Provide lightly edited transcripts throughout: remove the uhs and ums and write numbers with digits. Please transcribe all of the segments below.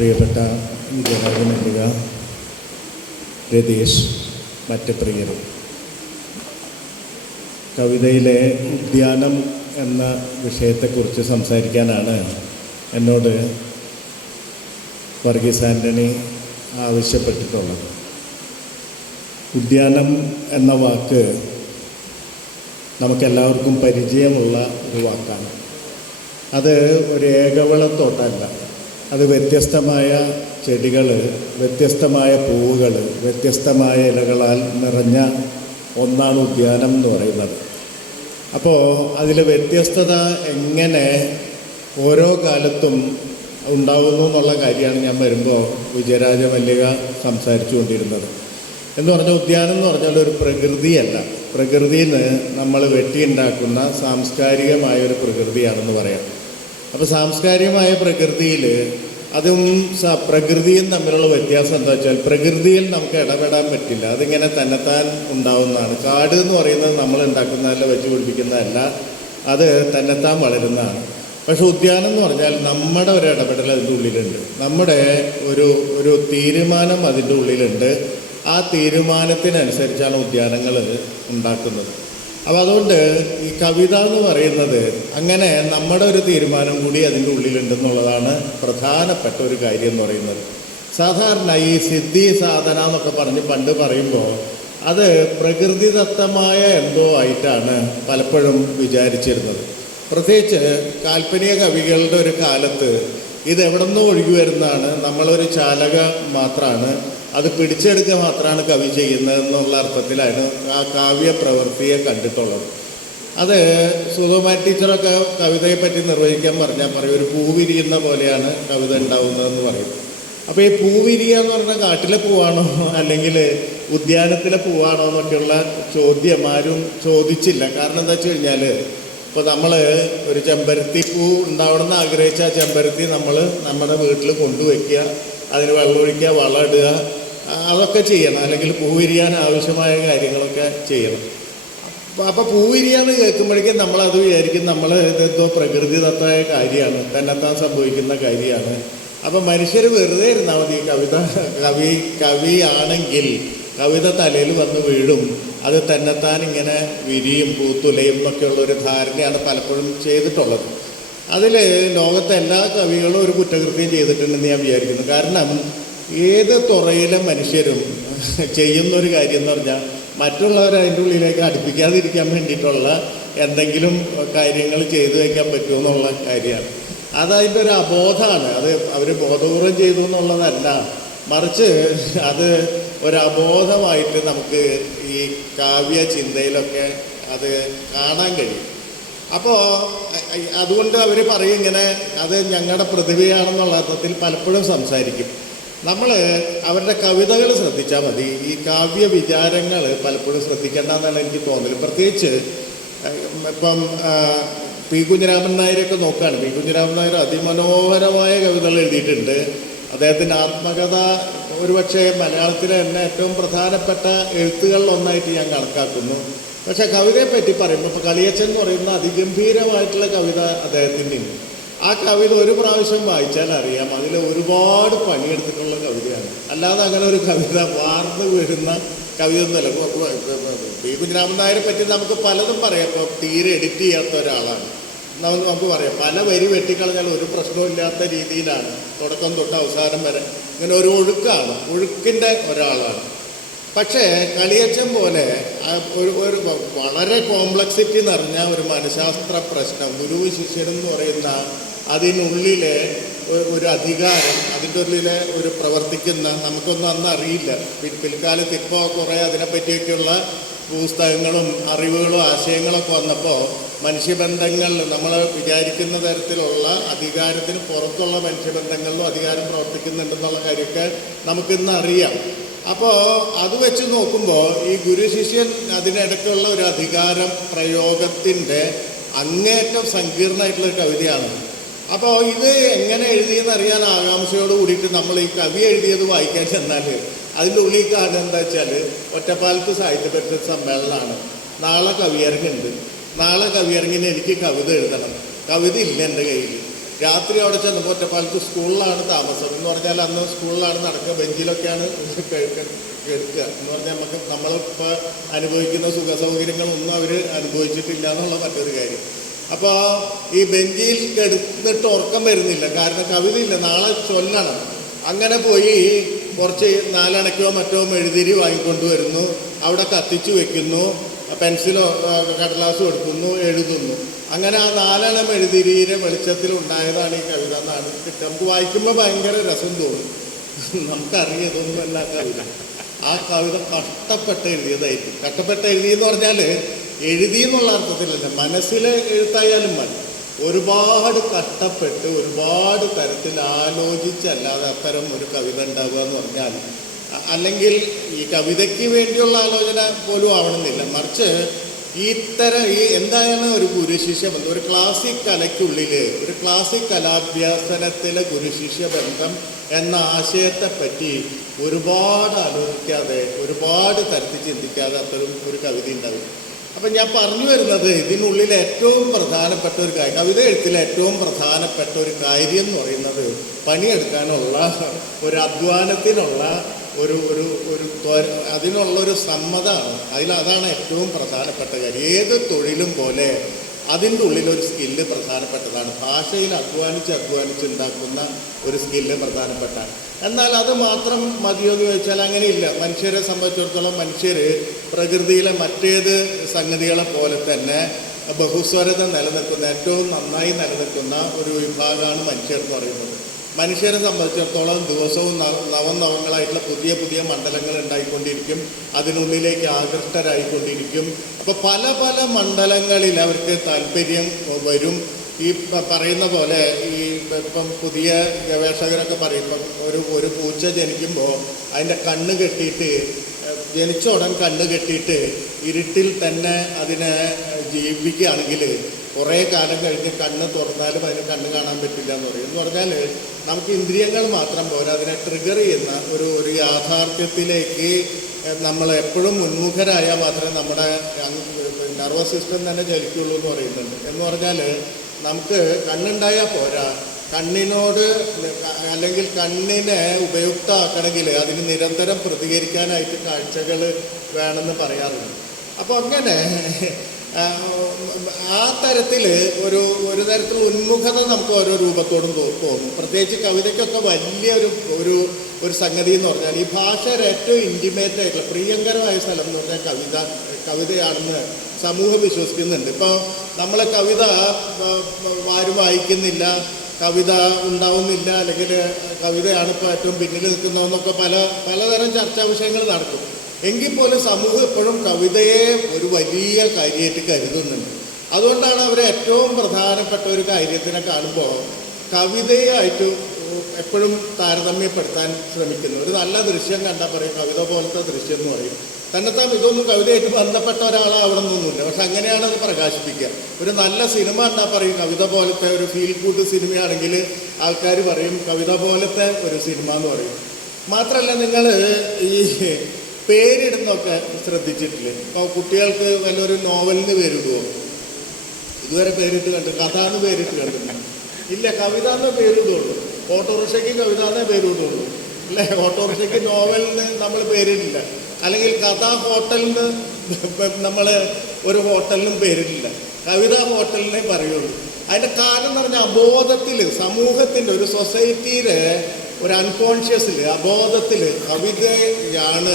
പ്രിയപ്പെട്ട വിജയരാഘവനിക, രതീഷ്, മറ്റ് പ്രിയരും, കവിതയിലെ ഉദ്യാനം എന്ന വിഷയത്തെക്കുറിച്ച് സംസാരിക്കാനാണ് എന്നോട് വർഗീസ് ആൻ്റണി ആവശ്യപ്പെട്ടിട്ടുള്ളത്. ഉദ്യാനം എന്ന വാക്ക് നമുക്കെല്ലാവർക്കും പരിചയമുള്ള ഒരു വാക്കാണ്. അത് ഒരു ഏകവളത്തോട്ടമല്ല, അത് വ്യത്യസ്തമായ ചെടികൾ, വ്യത്യസ്തമായ പൂവുകൾ, വ്യത്യസ്തമായ ഇലകളാൽ നിറഞ്ഞ ഒന്നാണ് ഉദ്യാനം എന്ന് പറയുന്നത്. അപ്പോൾ അതിൽ വ്യത്യസ്തത എങ്ങനെ ഓരോ കാലത്തും ഉണ്ടാകുന്നു എന്നുള്ള കാര്യമാണ് ഞാൻ വരുമ്പോൾ വിജയരാജ മല്ലിക സംസാരിച്ചു കൊണ്ടിരുന്നത്. എന്ന് പറഞ്ഞാൽ ഉദ്യാനം എന്ന് പറഞ്ഞാൽ ഒരു പ്രകൃതിയല്ല, പ്രകൃതിയിൽ നിന്ന് നമ്മൾ വെട്ടിയുണ്ടാക്കുന്ന സാംസ്കാരികമായൊരു പ്രകൃതിയാണെന്ന് പറയാം. അപ്പോൾ സാംസ്കാരികമായ പ്രകൃതിയിൽ അതും പ്രകൃതിയും തമ്മിലുള്ള വ്യത്യാസം എന്താ വെച്ചാൽ, പ്രകൃതിയിൽ നമുക്ക് ഇടപെടാൻ പറ്റില്ല, അതിങ്ങനെ തന്നെത്താൻ ഉണ്ടാവുന്നതാണ്. കാട് എന്ന് പറയുന്നത് നമ്മൾ ഉണ്ടാക്കുന്നതല്ല, വെച്ച് പിടിപ്പിക്കുന്നതല്ല, അത് തന്നെത്താൻ വളരുന്നതാണ്. പക്ഷെ ഉദ്യാനം എന്ന് പറഞ്ഞാൽ നമ്മുടെ ഒരു ഇടപെടൽ അതിൻ്റെ ഉള്ളിലുണ്ട്, നമ്മുടെ ഒരു തീരുമാനം അതിൻ്റെ ഉള്ളിലുണ്ട്. ആ തീരുമാനത്തിനനുസരിച്ചാണ് ഉദ്യാനങ്ങൾ ഉണ്ടാക്കുന്നത്. അപ്പോൾ അതുകൊണ്ട് ഈ കവിത എന്ന് പറയുന്നത് അങ്ങനെ നമ്മുടെ ഒരു തീരുമാനം കൂടി അതിൻ്റെ ഉള്ളിലുണ്ടെന്നുള്ളതാണ് പ്രധാനപ്പെട്ട ഒരു കാര്യം എന്ന് പറയുന്നത്. സാധാരണ ഈ സിദ്ധി സാധന എന്നൊക്കെ പറഞ്ഞ് പണ്ട് പറയുമ്പോൾ അത് പ്രകൃതിദത്തമായ എന്തോ ആയിട്ടാണ് പലപ്പോഴും വിചാരിച്ചിരുന്നത്. പ്രത്യേകിച്ച് കാൽപ്പനിക കവികളുടെ ഒരു കാലത്ത് ഇതെവിടെ നിന്നോ ഒഴുകി വരുന്നതാണ്, നമ്മളൊരു ചാലക മാത്രമാണ്, അത് പിടിച്ചെടുക്കുക മാത്രമാണ് കവി ചെയ്യുന്നതെന്നുള്ള അർത്ഥത്തിലാണ് ആ കാവ്യ പ്രവൃത്തിയെ കണ്ടിട്ടുള്ളത്. അത് സുഗമ ടീച്ചറൊക്കെ കവിതയെ പറ്റി നിർവഹിക്കാൻ പറഞ്ഞാൽ പറയും, ഒരു പൂവിരിയുന്ന പോലെയാണ് കവിത ഉണ്ടാവുന്നതെന്ന് പറയും. അപ്പോൾ ഈ പൂവിരിയ എന്ന് പറഞ്ഞാൽ കാട്ടിലെ പൂവാണോ അല്ലെങ്കിൽ ഉദ്യാനത്തിലെ പൂവാണോ എന്നൊക്കെയുള്ള ചോദ്യം ആരും ചോദിച്ചില്ല. കാരണം എന്താ വെച്ച് കഴിഞ്ഞാൽ, ഇപ്പോൾ നമ്മൾ ഒരു ചെമ്പരത്തി പൂ ഉണ്ടാവണമെന്ന് ആഗ്രഹിച്ച ആ ചെമ്പരത്തി നമ്മൾ നമ്മുടെ വീട്ടിൽ കൊണ്ടുവയ്ക്കുക, അതിന് വെള്ളമൊഴിക്കുക, വളമിടുക, അതൊക്കെ ചെയ്യണം. അല്ലെങ്കിൽ പൂവിരിയാൻ ആവശ്യമായ കാര്യങ്ങളൊക്കെ ചെയ്യണം. അപ്പോൾ പൂവിരിയാന്ന് കേൾക്കുമ്പോഴേക്കും നമ്മളത് വിചാരിക്കും നമ്മൾ ഇതെന്തോ പ്രകൃതിദത്തമായ കാര്യമാണ്, തന്നെത്താൻ സംഭവിക്കുന്ന കാര്യമാണ്. അപ്പം മനുഷ്യർ വെറുതെ ഇരുന്നാൽ മതി, കവി ആണെങ്കിൽ കവിത തലയിൽ വന്ന് വീഴും, അത് തന്നെത്താൻ ഇങ്ങനെ വിരിയും പൂത്തുലയും എന്നൊക്കെയുള്ളൊരു ധാരണയാണ് പലപ്പോഴും ചെയ്തിട്ടുള്ളത്. അതിൽ ലോകത്തെ എല്ലാ കവികളും ഒരു കുറ്റകൃത്യം ചെയ്തിട്ടുണ്ടെന്ന് ഞാൻ വിചാരിക്കുന്നു. കാരണം ഏത് തുറയിലെ മനുഷ്യരും ചെയ്യുന്നൊരു കാര്യം എന്ന് പറഞ്ഞാൽ മറ്റുള്ളവർ അതിൻ്റെ ഉള്ളിലേക്ക് അടുപ്പിക്കാതിരിക്കാൻ വേണ്ടിയിട്ടുള്ള എന്തെങ്കിലും കാര്യങ്ങൾ ചെയ്തു വയ്ക്കാൻ പറ്റുമെന്നുള്ള കാര്യമാണ്. അതതിൻ്റെ ഒരു അബോധമാണ്. അത് അവർ ബോധപൂർവം ചെയ്തു എന്നുള്ളതല്ല, മറിച്ച് അത് ഒരബോധമായിട്ട് നമുക്ക് ഈ കാവ്യ ചിന്തയിലൊക്കെ അത് കാണാൻ കഴിയും. അപ്പോൾ അതുകൊണ്ട് അവർ പറയും ഇങ്ങനെ, അത് ഞങ്ങളുടെ പ്രതിഭയാണെന്നുള്ള അർത്ഥത്തിൽ പലപ്പോഴും സംസാരിക്കും. നമ്മൾ അവരുടെ കവിതകൾ ശ്രദ്ധിച്ചാൽ മതി, ഈ കാവ്യ വിചാരങ്ങൾ പലപ്പോഴും ശ്രദ്ധിക്കേണ്ടെന്നാണ് എനിക്ക് തോന്നൽ. പ്രത്യേകിച്ച് ഇപ്പം പി കുഞ്ഞിരാമൻ നായരെയൊക്കെ നോക്കുകയാണ്. പി കുഞ്ഞിരാമൻ നായർ അതിമനോഹരമായ കവിതകൾ എഴുതിയിട്ടുണ്ട്. അദ്ദേഹത്തിൻ്റെ ആത്മകഥ ഒരുപക്ഷെ മലയാളത്തിലെ തന്നെ ഏറ്റവും പ്രധാനപ്പെട്ട എഴുത്തുകളിലൊന്നായിട്ട് ഞാൻ കണക്കാക്കുന്നു. പക്ഷേ കവിതയെ പറ്റി പറയുമ്പോൾ ഇപ്പോൾ കളിയച്ചൻ എന്ന് പറയുന്ന അതിഗംഭീരമായിട്ടുള്ള കവിത അദ്ദേഹത്തിൻ്റെ ഉണ്ട്. ആ കവിത ഒരു പ്രാവശ്യം വായിച്ചാൽ അറിയാം, അതിൽ ഒരുപാട് പണിയെടുത്തിട്ടുള്ള കവിതയാണ്. അല്ലാതെ അങ്ങനെ ഒരു കവിത വാർന്നു വീഴുന്ന കവിത ഒന്നുമല്ല. പി കുഞ്ഞിരാമൻ നായരെ പറ്റി നമുക്ക് പലതും പറയാം. ഇപ്പോൾ തീരെ എഡിറ്റ് ചെയ്യാത്ത ഒരാളാണ് നമുക്ക് പറയാം. പല വരി വെട്ടിക്കളഞ്ഞാൽ ഒരു പ്രശ്നമില്ലാത്ത രീതിയിലാണ് തുടക്കം തൊട്ട് അവസാനം വരെ. ഇങ്ങനെ ഒരു ഒഴുക്കിൻ്റെ ഒരാളാണ്. പക്ഷേ കളിയച്ചൻ പോലെ ഒരു വളരെ കോംപ്ലക്സിറ്റി നിറഞ്ഞ ഒരു മനഃശാസ്ത്ര പ്രശ്നം, ഗുരു ശിഷ്യനെന്ന് പറയുന്ന അതിനുള്ളിലെ ഒരു അധികാരം, അതിൻ്റെ ഉള്ളിലെ ഒരു പ്രവർത്തിക്കുന്ന, നമുക്കൊന്നും അന്ന് അറിയില്ല. പിൽക്കാലത്ത് ഇപ്പോൾ കുറേ അതിനെപ്പറ്റിയൊക്കെയുള്ള പുസ്തകങ്ങളും അറിവുകളും ആശയങ്ങളൊക്കെ വന്നപ്പോൾ മനുഷ്യബന്ധങ്ങൾ നമ്മൾ വിചാരിക്കുന്ന തരത്തിലുള്ള അധികാരത്തിന് പുറത്തുള്ള മനുഷ്യബന്ധങ്ങളിലും അധികാരം പ്രവർത്തിക്കുന്നുണ്ടെന്നുള്ള കാര്യമൊക്കെ നമുക്കിന്ന് അറിയാം. അപ്പോൾ അത് വെച്ച് നോക്കുമ്പോൾ ഈ ഗുരു ശിഷ്യൻ അതിനിടയ്ക്കുള്ള ഒരു അധികാരം പ്രയോഗത്തിൻ്റെ അങ്ങേറ്റം സങ്കീർണമായിട്ടുള്ളൊരു കവിതയാണ്. അപ്പോൾ ഇത് എങ്ങനെ എഴുതിയെന്ന് അറിയാൻ ആകാംക്ഷയോട് കൂടിയിട്ട് നമ്മൾ ഈ കവി എഴുതിയത് വായിക്കാൻ ചെന്നാൽ അതിൻ്റെ ഉള്ളിൽ കാണുന്നത് എന്താ വെച്ചാൽ, ഒറ്റപ്പാലത്ത് സാഹിത്യ പരിഷത്ത് സമ്മേളനമാണ്, നാളെ കവിയരങ്ങുണ്ട്, നാളെ കവിയരങ്ങിന് എനിക്ക് കവിത എഴുതണം, കവിത ഇല്ല എൻ്റെ കയ്യിൽ. രാത്രി അവിടെ ചെന്നപ്പോൾ ഒറ്റപ്പാലത്ത് സ്കൂളിലാണ് താമസം എന്ന് പറഞ്ഞാൽ അന്ന് സ്കൂളിലാണ് നടക്കുക, ബെഞ്ചിലൊക്കെയാണ് എടുക്കുക എന്ന് പറഞ്ഞാൽ നമ്മളിപ്പോൾ അനുഭവിക്കുന്ന സുഖ സൗകര്യങ്ങളൊന്നും അവർ അനുഭവിച്ചിട്ടില്ല എന്നുള്ള മറ്റൊരു കാര്യം. അപ്പോൾ ഈ ബെഞ്ചിൽ എടുത്തിട്ട് ഉറക്കം വരുന്നില്ല, കാരണം കവിതയില്ല, നാളെ ചൊല്ലണം. അങ്ങനെ പോയി കുറച്ച് 4 അണയ്ക്കോ മറ്റോ മെഴുതിരി വാങ്ങിക്കൊണ്ടുവരുന്നു, അവിടെ കത്തിച്ചു വെക്കുന്നു, പെൻസിലോ കടലാസും എടുക്കുന്നു, എഴുതുന്നു. അങ്ങനെ ആ 4 അണ മെഴുതിരിയുടെ വെളിച്ചത്തിൽ ഉണ്ടായതാണ് ഈ കവിത എന്നാണ് കിട്ടുക. നമുക്ക് വായിക്കുമ്പോൾ ഭയങ്കര രസം തോന്നും. നമുക്കറിയതൊന്നുമല്ല കവിത. ആ കവിത കഷ്ടപ്പെട്ട് എഴുതിയതായിരിക്കും. കഷ്ടപ്പെട്ട് എഴുതിയെന്ന് പറഞ്ഞാൽ എഴുതി എന്നുള്ള അർത്ഥത്തിലല്ല, മനസ്സിലെ എഴുത്തായാലും മതി. ഒരുപാട് കഷ്ടപ്പെട്ട് ഒരുപാട് തരത്തിൽ ആലോചിച്ചല്ലാതെ അത്തരം ഒരു കവിത ഉണ്ടാവുക എന്ന് പറഞ്ഞാൽ, അല്ലെങ്കിൽ ഈ കവിതയ്ക്ക് വേണ്ടിയുള്ള ആലോചന പോലും ആവണമെന്നില്ല, മറിച്ച് എന്താണ് ഒരു ഗുരുശിഷ്യ ബന്ധം, ഒരു ക്ലാസിക് കലയ്ക്കുള്ളിൽ ഒരു ക്ലാസിക് കലാഭ്യാസനത്തിലെ ഗുരുശിഷ്യ ബന്ധം എന്ന ആശയത്തെപ്പറ്റി ഒരുപാട് ആലോചിക്കാതെ ഒരുപാട് തരത്തിൽ ചിന്തിക്കാതെ അത്തരം ഒരു കവിത ഉണ്ടാവും. അപ്പം ഞാൻ പറഞ്ഞു വരുന്നത്, ഇതിനുള്ളിൽ ഏറ്റവും പ്രധാനപ്പെട്ട ഒരു കാര്യം, കവിത എഴുത്തിലെ ഏറ്റവും പ്രധാനപ്പെട്ട ഒരു കാര്യം എന്ന് പറയുന്നത് പണിയെടുക്കാനുള്ള ഒരു അധ്വാനത്തിനുള്ള അതിനുള്ളൊരു സമ്മതമാണ്. അതാണ് ഏറ്റവും പ്രധാനപ്പെട്ട കാര്യം. ഏത് തൊഴിലും പോലെ അതിൻ്റെ ഉള്ളിലൊരു സ്കില്ല് പ്രധാനപ്പെട്ടതാണ്. ഭാഷയിൽ അധ്വാനിച്ച് ഉണ്ടാക്കുന്ന ഒരു സ്കില്ല് പ്രധാനപ്പെട്ടാണ്. എന്നാൽ അത് മാത്രം മതിയോ എന്ന് ചോദിച്ചാൽ അങ്ങനെയില്ല. മനുഷ്യരെ സംബന്ധിച്ചിടത്തോളം മനുഷ്യർ പ്രകൃതിയിലെ മറ്റേത് സംഗതികളെ പോലെ തന്നെ ബഹുസ്വരത നിലനിൽക്കുന്ന, ഏറ്റവും നന്നായി നിലനിൽക്കുന്ന ഒരു വിഭാഗമാണ് മനുഷ്യർ എന്ന് പറയുന്നത്. മനുഷ്യരെ സംബന്ധിച്ചിടത്തോളം ദിവസവും നവങ്ങളായിട്ടുള്ള പുതിയ പുതിയ മണ്ഡലങ്ങൾ ഉണ്ടായിക്കൊണ്ടിരിക്കും, അതിനുള്ളിലേക്ക് ആകൃഷ്ടരായിക്കൊണ്ടിരിക്കും. അപ്പോൾ പല പല മണ്ഡലങ്ങളിൽ അവർക്ക് താല്പര്യം വരും. ഈ പറയുന്ന പോലെ ഇപ്പം പുതിയ ഗവേഷകരൊക്കെ പറയും, ഇപ്പം ഒരു പൂച്ച ജനിക്കുമ്പോൾ അതിൻ്റെ കണ്ണ് കെട്ടിയിട്ട്, ജനിച്ച ഉടൻ കണ്ണ് കെട്ടിയിട്ട് ഇരുട്ടിൽ തന്നെ അതിനെ ജീവിക്കുകയാണെങ്കിൽ കുറേ കാലം കഴിഞ്ഞ് കണ്ണ് തുറന്നാലും അതിന് കണ്ണ് കാണാൻ പറ്റില്ല എന്ന് പറയും. എന്ന് പറഞ്ഞാൽ നമുക്ക് ഇന്ദ്രിയങ്ങൾ മാത്രം പോരാ, അതിനെ ട്രിഗർ ചെയ്യുന്ന ഒരു യാഥാർത്ഥ്യത്തിലേക്ക് നമ്മൾ എപ്പോഴും ഉന്മുഖരായാൽ മാത്രമേ നമ്മുടെ നെർവസ് സിസ്റ്റം തന്നെ ചലിക്കുള്ളൂ എന്ന് പറയുന്നുണ്ട്. എന്ന് പറഞ്ഞാൽ നമുക്ക് കണ്ണുണ്ടായാൽ പോരാ, കണ്ണിനോട് അല്ലെങ്കിൽ കണ്ണിനെ ഉപയുക്തമാക്കണമെങ്കിൽ അതിന് നിരന്തരം പ്രതികരിക്കാനായിട്ട് കാഴ്ചകൾ വേണമെന്ന് പറയാറുണ്ട്. അപ്പോൾ അങ്ങനെ ആ തരത്തിൽ ഒരു തരത്തിൽ ഉന്മുഖത നമുക്ക് ഓരോ രൂപത്തോടും തോന്നും. പ്രത്യേകിച്ച് കവിതയ്ക്കൊക്കെ ഒരു സംഗതി എന്ന് പറഞ്ഞാൽ ഈ ഭാഷയുടെ ഏറ്റവും ഇൻറ്റിമേറ്റ് ആയിട്ടുള്ള പ്രിയങ്കരമായ സ്ഥലം എന്ന് പറഞ്ഞാൽ കവിതയാണെന്ന് സമൂഹം വിശ്വസിക്കുന്നുണ്ട്. ഇപ്പോൾ നമ്മൾ കവിത ആരും വായിക്കുന്നില്ല, കവിത ഉണ്ടാവുന്നില്ല, അല്ലെങ്കിൽ കവിതയാണ് ഇപ്പോൾ ഏറ്റവും പിന്നിൽ നിൽക്കുന്നതെന്നൊക്കെ പലതരം ചർച്ചാ വിഷയങ്ങൾ നടക്കും. എങ്കിൽ പോലും സമൂഹം എപ്പോഴും കവിതയെ ഒരു വലിയ കാര്യമായിട്ട് കരുതുന്നുണ്ട്. അതുകൊണ്ടാണ് അവർ ഏറ്റവും പ്രധാനപ്പെട്ട ഒരു കാര്യത്തിനെ കാണുമ്പോൾ കവിതയായിട്ട് എപ്പോഴും താരതമ്യപ്പെടുത്താൻ ശ്രമിക്കുന്നത്. ഒരു നല്ല ദൃശ്യം കണ്ടാൽ പറയും കവിത പോലത്തെ ദൃശ്യം എന്ന് പറയും. തന്നെത്താൻ ഇതൊന്നും കവിതയായിട്ട് ബന്ധപ്പെട്ട ഒരാളെ അവിടെ നിന്നൊന്നുമില്ല, പക്ഷെ അങ്ങനെയാണ് അത് പ്രകാശിപ്പിക്കുക. ഒരു നല്ല സിനിമ കണ്ടാൽ പറയും കവിത പോലത്തെ ഒരു ഫീൽ ഗുഡ് സിനിമയാണെങ്കിൽ ആൾക്കാർ പറയും കവിത പോലത്തെ ഒരു സിനിമ എന്ന് പറയും. മാത്രമല്ല, നിങ്ങൾ ഈ പേരിടുന്നൊക്കെ ശ്രദ്ധിച്ചിട്ടില്ലേ? ഇപ്പോൾ കുട്ടികൾക്ക് വല്ലൊരു നോവലിന് പേരിടുമോ? ഇതുവരെ പേരിട്ട് കണ്ടു. കഥ എന്ന് പേരിട്ട് കണ്ടില്ല. ഇല്ല, കവിത എന്നേ പേരിടുള്ളൂ. ഓട്ടോറിക്ഷയ്ക്ക് കവിത എന്നേ പേരിടുള്ളൂ അല്ലേ? ഓട്ടോറിക്ഷയ്ക്ക് നോവലിന് നമ്മൾ പേരിടില്ല. അല്ലെങ്കിൽ കഥ ഹോട്ടലിന് നമ്മൾ ഒരു ഹോട്ടലിനും പേരിടില്ല. കവിത ഹോട്ടലിനെ പറയുള്ളൂ. അതിൻ്റെ കാരണം എന്ന് പറഞ്ഞാൽ അബോധത്തിൽ, സമൂഹത്തിൻ്റെ ഒരു സൊസൈറ്റിയുടെ ഒരു അൺകോൺഷ്യസിൽ, അബോധത്തിൽ കവിതയാണ്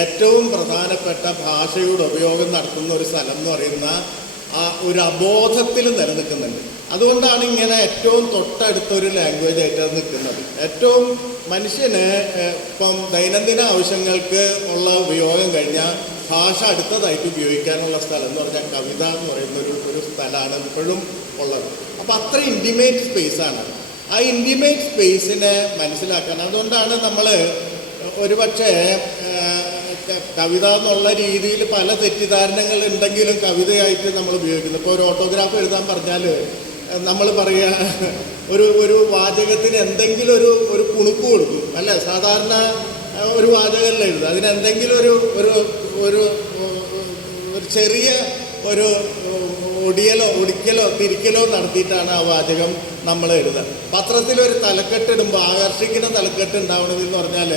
ഏറ്റവും പ്രധാനപ്പെട്ട ഭാഷയുടെ ഉപയോഗം നടത്തുന്ന ഒരു സ്ഥലം എന്ന് പറയുന്ന ആ ഒരു അബോധത്തിൽ നിലനിൽക്കുന്നുണ്ട്. അതുകൊണ്ടാണ് ഇങ്ങനെ ഏറ്റവും തൊട്ടടുത്തൊരു ലാംഗ്വേജ് ആയിട്ട് അത് നിൽക്കുന്നത്. ഏറ്റവും മനുഷ്യന് ഇപ്പം ദൈനംദിന ആവശ്യങ്ങൾക്ക് ഉള്ള ഉപയോഗം കഴിഞ്ഞാൽ ഭാഷ അടുത്തതായിട്ട് ഉപയോഗിക്കാനുള്ള സ്ഥലം എന്ന് പറഞ്ഞാൽ കവിത എന്ന് പറയുന്ന ഒരു സ്ഥലമാണ് ഇപ്പോഴും ഉള്ളത്. അപ്പം അത്ര ഇൻറ്റിമേറ്റ് സ്പേസാണ്. ആ ഇൻറ്റിമേറ്റ് സ്പേസിനെ മനസ്സിലാക്കാൻ, അതുകൊണ്ടാണ് നമ്മൾ ഒരുപക്ഷെ കവിത എന്നുള്ള രീതിയിൽ പല തെറ്റിദ്ധാരണകൾ ഉണ്ടെങ്കിലും കവിതയായിട്ട് നമ്മൾ ഉപയോഗിക്കുന്നത്. ഇപ്പോൾ ഒരു ഓട്ടോഗ്രാഫ് എഴുതാൻ പറഞ്ഞാൽ നമ്മൾ പറയുക ഒരു വാചകത്തിന് എന്തെങ്കിലും ഒരു കുണുക്ക് കൊടുക്കും അല്ലേ? സാധാരണ ഒരു വാചകമല്ല എഴുതുക, അതിനെന്തെങ്കിലും ഒരു ചെറിയ ഒരു ഒടിക്കലോ തിരിക്കലോ നടത്തിയിട്ടാണ് ആ വാചകം നമ്മൾ എഴുതുക. പത്രത്തിലൊരു തലക്കെട്ടിടുമ്പോൾ ആകർഷിക്കുന്ന തലക്കെട്ട് ഉണ്ടാവണമെന്ന് പറഞ്ഞാൽ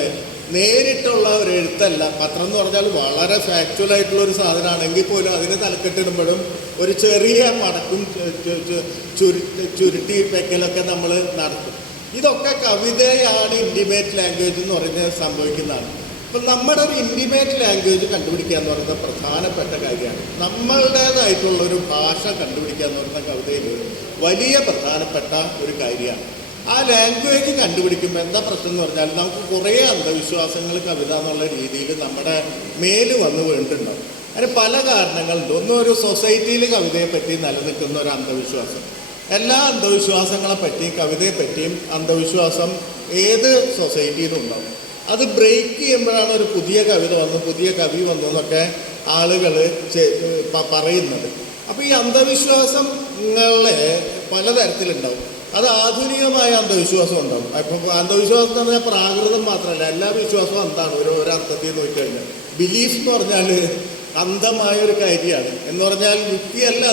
നേരിട്ടുള്ള ഒരു എഴുത്തല്ല. പത്രം എന്ന് പറഞ്ഞാൽ വളരെ ഫാക്ച്വലായിട്ടുള്ള ഒരു സാധനമാണെങ്കിൽ പോലും അതിന് തലക്കെട്ടിടുമ്പോഴും ഒരു ചെറിയ മടക്കും ചുരുട്ടി വെക്കലൊക്കെ നമ്മൾ നടത്തും. ഇതൊക്കെ കവിതയാണ് ഇൻറ്റിമേറ്റ് ലാംഗ്വേജ് എന്ന് പറയുന്നത് സംഭവിക്കുന്നതാണ്. അപ്പം നമ്മുടെ ഒരു ഇൻറ്റിമേറ്റ് ലാംഗ്വേജ് കണ്ടുപിടിക്കുക എന്ന് പറയുന്നത് പ്രധാനപ്പെട്ട കാര്യമാണ്. നമ്മളുടേതായിട്ടുള്ളൊരു ഭാഷ കണ്ടുപിടിക്കുക എന്ന് പറയുന്ന കവിതയിൽ വലിയ പ്രധാനപ്പെട്ട ഒരു കാര്യമാണ്. ആ ലാംഗ്വേജ് കണ്ടുപിടിക്കുമ്പോൾ എന്താ പ്രശ്നം എന്ന് പറഞ്ഞാൽ നമുക്ക് കുറേ അന്ധവിശ്വാസങ്ങൾ കവിത എന്നുള്ള രീതിയിൽ നമ്മുടെ മേല് വന്ന് വീണിട്ടുണ്ടാവും. അതിന് പല കാരണങ്ങളുണ്ട്. ഒന്നും ഒരു സൊസൈറ്റിയിൽ കവിതയെപ്പറ്റി നിലനിൽക്കുന്ന ഒരു അന്ധവിശ്വാസം. എല്ലാ അന്ധവിശ്വാസങ്ങളെ പറ്റിയും കവിതയെപ്പറ്റിയും അന്ധവിശ്വാസം ഏത് സൊസൈറ്റിയിലും ഉണ്ടാവും. അത് ബ്രേക്ക് ചെയ്യുമ്പോഴാണ് ഒരു പുതിയ കവിത വന്നു, പുതിയ കവി വന്നു എന്നൊക്കെ ആളുകൾ പറയുന്നത്. അപ്പോൾ ഈ അന്ധവിശ്വാസങ്ങളെ പലതരത്തിലുണ്ടാവും. അത് ആധുനികമായ അന്ധവിശ്വാസം ഉണ്ടാവും. അപ്പം അന്ധവിശ്വാസം എന്ന് പറഞ്ഞാൽ പ്രാകൃതം മാത്രമല്ല, എല്ലാ വിശ്വാസവും എന്താണ് ഒരർത്ഥത്തിൽ നോക്കിക്കഴിഞ്ഞാൽ. ബിലീഫ് എന്ന് പറഞ്ഞാൽ അന്ധമായ ഒരു കാര്യമാണ്. എന്ന് പറഞ്ഞാൽ യുക്തിയല്ല,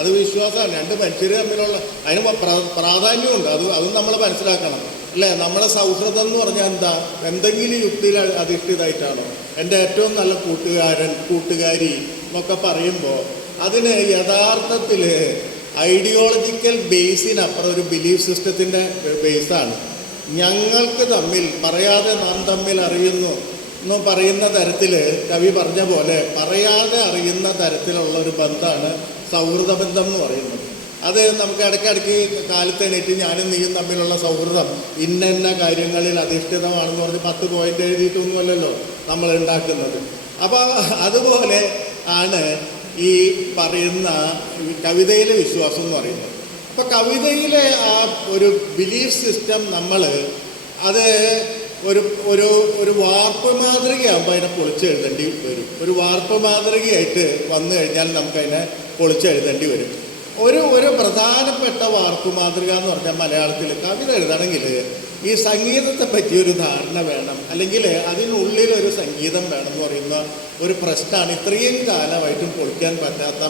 അത് വിശ്വാസമാണ്. രണ്ട് മനുഷ്യർ തമ്മിലുള്ള അതിന് പ്രാധാന്യമുണ്ട്. അതും നമ്മൾ മനസ്സിലാക്കണം അല്ലേ. നമ്മുടെ സൗഹൃദം എന്ന് പറഞ്ഞാൽ എന്താ? എന്തെങ്കിലും യുക്തിയിൽ അധിഷ്ഠിതമായിട്ടാണോ? എൻ്റെ ഏറ്റവും നല്ല കൂട്ടുകാരി എന്നൊക്കെ പറയുമ്പോൾ അതിന് യഥാർത്ഥത്തിൽ ഐഡിയോളജിക്കൽ ബേസിനപ്പുറം ഒരു ബിലീഫ് സിസ്റ്റത്തിൻ്റെ ബേസാണ്. ഞങ്ങൾക്ക് തമ്മിൽ പറയാതെ നാം തമ്മിൽ അറിയുന്നു എന്ന് പറയുന്ന തരത്തിൽ കവി പറഞ്ഞ പോലെ പറയാതെ അറിയുന്ന തരത്തിലുള്ള ഒരു ബന്ധമാണ് സൗഹൃദ ബന്ധം എന്ന് പറയുന്നത്. അത് നമുക്ക് ഇടയ്ക്കിടയ്ക്ക് കാലത്ത് എണീറ്റ് ഞാനും നീയും തമ്മിലുള്ള സൗഹൃദം ഇന്ന കാര്യങ്ങളിൽ അധിഷ്ഠിതമാണെന്ന് പറഞ്ഞ് 10 പോയിന്റ് എഴുതിയിട്ടൊന്നുമല്ലല്ലോ നമ്മൾ ഉണ്ടാക്കുന്നത്. അപ്പോൾ അതുപോലെ ആണ് ഈ പറയുന്ന കവിതയിലെ വിശ്വാസം എന്ന് പറയുന്നത്. അപ്പോൾ കവിതയിലെ ആ ഒരു ബിലീഫ് സിസ്റ്റം നമ്മൾ അത് ഒരു വാർപ്പ് മാതൃകയാകുമ്പോൾ അതിനെ പൊളിച്ചെഴുതേണ്ടി വരും. ഒരു വാർപ്പ് മാതൃകയായിട്ട് വന്നു കഴിഞ്ഞാൽ നമുക്കതിനെ പൊളിച്ചെഴുതേണ്ടി വരും. ഒരു പ്രധാനപ്പെട്ട വാർപ്പ് മാതൃക എന്ന് പറഞ്ഞാൽ മലയാളത്തിൽ കവിത എഴുതണമെങ്കിൽ ഈ സംഗീതത്തെ പറ്റിയൊരു ധാരണ വേണം, അല്ലെങ്കിൽ അതിനുള്ളിലൊരു സംഗീതം വേണം എന്ന് പറയുന്ന ഒരു പ്രശ്നമാണ് ഇത്രയും കാലമായിട്ടും പൊളിക്കാൻ പറ്റാത്ത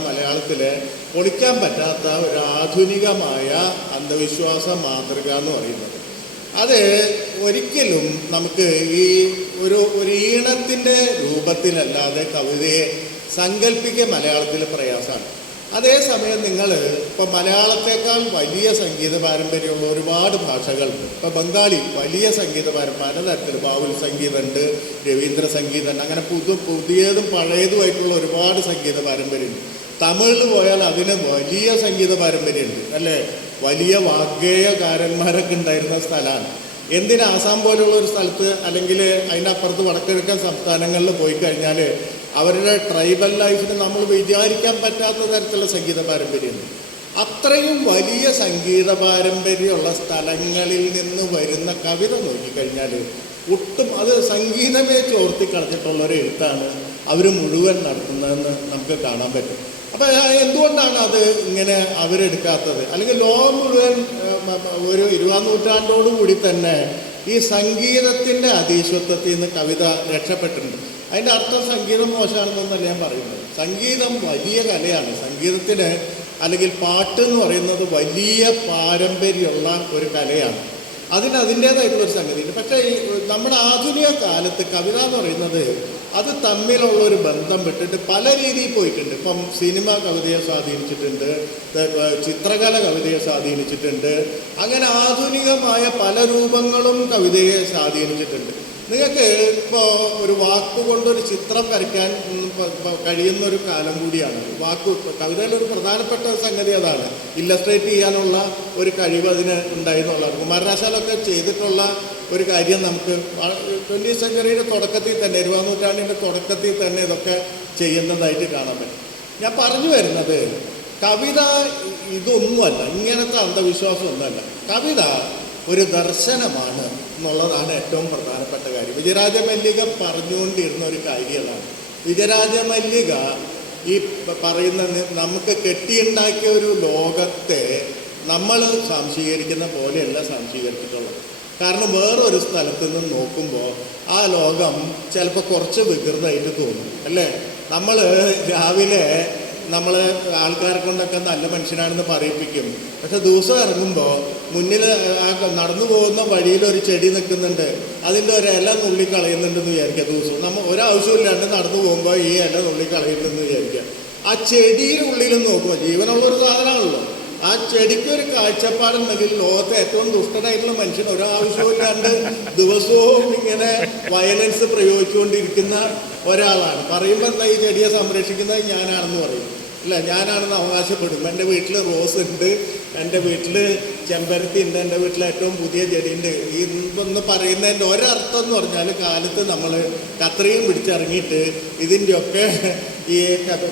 പൊളിക്കാൻ പറ്റാത്ത ഒരു ആധുനികമായ അന്ധവിശ്വാസ മാതൃക എന്ന് പറയുന്നത്. അത് ഒരിക്കലും നമുക്ക് ഈ ഒരു ഈണത്തിൻ്റെ രൂപത്തിലല്ലാതെ കവിതയെ സങ്കല്പിക്കുക മലയാളത്തിൽ പ്രയാസമാണ്. അതേസമയം നിങ്ങൾ ഇപ്പോൾ മലയാളത്തേക്കാൾ വലിയ സംഗീത പാരമ്പര്യമുള്ള ഒരുപാട് ഭാഷകളുണ്ട്. ഇപ്പോൾ ബംഗാളി വലിയ സംഗീത പലതരത്തിൽ ബാവുൽ സംഗീതമുണ്ട്, രവീന്ദ്ര സംഗീതമുണ്ട്, അങ്ങനെ പുതിയതും പഴയതുമായിട്ടുള്ള ഒരുപാട് സംഗീത പാരമ്പര്യമുണ്ട്. തമിഴിൽ പോയാൽ അതിന് വലിയ സംഗീത പാരമ്പര്യമുണ്ട് അല്ലേ. വലിയ വാഗ്ഗേയകാരന്മാരൊക്കെ ഉണ്ടായിരുന്ന സ്ഥലമാണ്. എന്തിന് ആസാം പോലുള്ള ഒരു സ്ഥലത്ത് അല്ലെങ്കിൽ അതിനപ്പുറത്ത് വടക്കിഴക്കൻ സംസ്ഥാനങ്ങളിൽ പോയി കഴിഞ്ഞാൽ അവരുടെ ട്രൈബൽ ലൈഫിന് നമ്മൾ വിചാരിക്കാൻ പറ്റാത്ത തരത്തിലുള്ള സംഗീത പാരമ്പര്യമുണ്ട്. അത്രയും വലിയ സംഗീത പാരമ്പര്യമുള്ള സ്ഥലങ്ങളിൽ നിന്ന് വരുന്ന കവിത നോക്കിക്കഴിഞ്ഞാൽ ഒട്ടും അത് സംഗീതമേ ചോർത്തി കളഞ്ഞിട്ടുള്ളൊരു എഴുത്താണ് അവർ മുഴുവൻ നടത്തുന്നതെന്ന് നമുക്ക് കാണാൻ പറ്റും. അപ്പോൾ എന്തുകൊണ്ടാണ് അത് ഇങ്ങനെ അവരെടുക്കാത്തത്? അല്ലെങ്കിൽ ലോകം മുഴുവൻ ഒരു 20ാം നൂറ്റാണ്ടോടുകൂടി തന്നെ ഈ സംഗീതത്തിൻ്റെ അധീശത്വത്തിൽ നിന്ന് കവിത രക്ഷപ്പെട്ടിട്ടുണ്ട്. അതിൻ്റെ അർത്ഥം സംഗീതം മോശമാണെന്നൊന്നല്ല ഞാൻ പറയുന്നത്. സംഗീതം വലിയ കലയാണ്. സംഗീതത്തിന് അല്ലെങ്കിൽ പാട്ട് എന്ന് പറയുന്നത് വലിയ പാരമ്പര്യമുള്ള ഒരു കലയാണ്. അതിൻ്റേതായിട്ടുള്ളൊരു സംഗതിയുണ്ട്. പക്ഷേ ഈ നമ്മുടെ ആധുനിക കാലത്ത് കവിത എന്ന് പറയുന്നത് അത് തമ്മിലുള്ളൊരു ബന്ധം വിട്ടിട്ട് പല രീതിയിൽ പോയിട്ടുണ്ട്. ഇപ്പം സിനിമ കവിതയെ സ്വാധീനിച്ചിട്ടുണ്ട്, ചിത്രകല കവിതയെ സ്വാധീനിച്ചിട്ടുണ്ട്, അങ്ങനെ ആധുനികമായ പല രൂപങ്ങളും കവിതയെ സ്വാധീനിച്ചിട്ടുണ്ട്. നിങ്ങൾക്ക് ഇപ്പോൾ ഒരു വാക്കുകൊണ്ടൊരു ചിത്രം വരയ്ക്കാൻ കഴിയുന്നൊരു കാലം കൂടിയാണ്. കവിതയിലൊരു പ്രധാനപ്പെട്ട സംഗതി അതാണ്. ഇല്ലസ്ട്രേറ്റ് ചെയ്യാനുള്ള ഒരു കഴിവ് അതിന് ഉണ്ടായിരുന്നുള്ളതാണ്. കുമാരനാശാലൊക്കെ ചെയ്തിട്ടുള്ള ഒരു കാര്യം നമുക്ക് 20th സെഞ്ച്വറിയുടെ തുടക്കത്തിൽ തന്നെ 20ാം നൂറ്റാണ്ടിൻ്റെ തുടക്കത്തിൽ തന്നെ ഇതൊക്കെ ചെയ്യുന്നതായിട്ട് കാണാൻ പറ്റും. ഞാൻ പറഞ്ഞു വരുന്നത് കവിത ഇതൊന്നുമല്ല, ഇങ്ങനത്തെ അന്ധവിശ്വാസമൊന്നുമല്ല. കവിത ഒരു ദർശനമാണ് എന്നുള്ളതാണ് ഏറ്റവും പ്രധാനപ്പെട്ട കാര്യം. വിജയരാജ മല്ലിക പറഞ്ഞുകൊണ്ടിരുന്ന ഒരു കാര്യമാണ്. വിജയരാജ മല്ലിക ഈ പറയുന്ന നമുക്ക് കെട്ടിയുണ്ടാക്കിയ ഒരു ലോകത്തെ നമ്മൾ സംശീകരിക്കുന്ന പോലെയല്ല സംശീകരിച്ചിട്ടുള്ളത്. കാരണം വേറൊരു സ്ഥലത്ത് നിന്ന് നോക്കുമ്പോൾ ആ ലോകം ചിലപ്പോൾ കുറച്ച് വികൃതമായിട്ട് തോന്നും അല്ലേ. നമ്മൾ രാവിലെ നമ്മൾ ആൾക്കാരെ കൊണ്ടൊക്കെ നല്ല മനുഷ്യനാണെന്ന് പറയിപ്പിക്കും. പക്ഷെ ദിവസം ഇറങ്ങുമ്പോൾ മുന്നിൽ നടന്നു പോകുന്ന വഴിയിൽ ഒരു ചെടി നിൽക്കുന്നുണ്ട്, അതിൻ്റെ ഒരു ഇല നുള്ളിക്കളയുന്നുണ്ടെന്ന് വിചാരിക്കുക. ദിവസവും നമ്മൾ ഒരാവശ്യമില്ലാണ്ട് നടന്നു പോകുമ്പോൾ ഈ ഇല നുള്ളിക്കളയുന്നുണ്ടെന്ന് വിചാരിക്കുക. ആ ചെടിയുടെ ഉള്ളിലും നോക്കുമ്പോൾ ജീവനുള്ളൊരു സാധനമാണല്ലോ. ആ ചെടിക്കൊരു കാഴ്ചപ്പാടുണ്ടെങ്കിൽ ലോകത്തെ ഏറ്റവും ദുഷ്ടനായിട്ടുള്ള മനുഷ്യൻ ഒരാവശ്യമില്ലാണ്ട് ദിവസവും ഇങ്ങനെ വയലൻസ് പ്രയോഗിച്ചുകൊണ്ടിരിക്കുന്ന ഒരാളാണ്. പറയുമ്പോൾ എന്താ ഈ ചെടിയെ സംരക്ഷിക്കുന്നത് ഞാനാണെന്ന് പറയും, അല്ല ഞാനാണെന്ന് അവകാശപ്പെടും. എൻ്റെ വീട്ടിൽ റോസ് ഉണ്ട്, എൻ്റെ വീട്ടിൽ ചെമ്പരത്തി ഉണ്ട്, എൻ്റെ വീട്ടിൽ ഏറ്റവും പുതിയ ചെടിയുണ്ട്. ഇതൊന്ന് പറയുന്നതിൻ്റെ ഒരർത്ഥം എന്ന് പറഞ്ഞാൽ കാലത്ത് നമ്മൾ കത്രിയും പിടിച്ചിറങ്ങിയിട്ട് ഇതിൻ്റെയൊക്കെ ഈ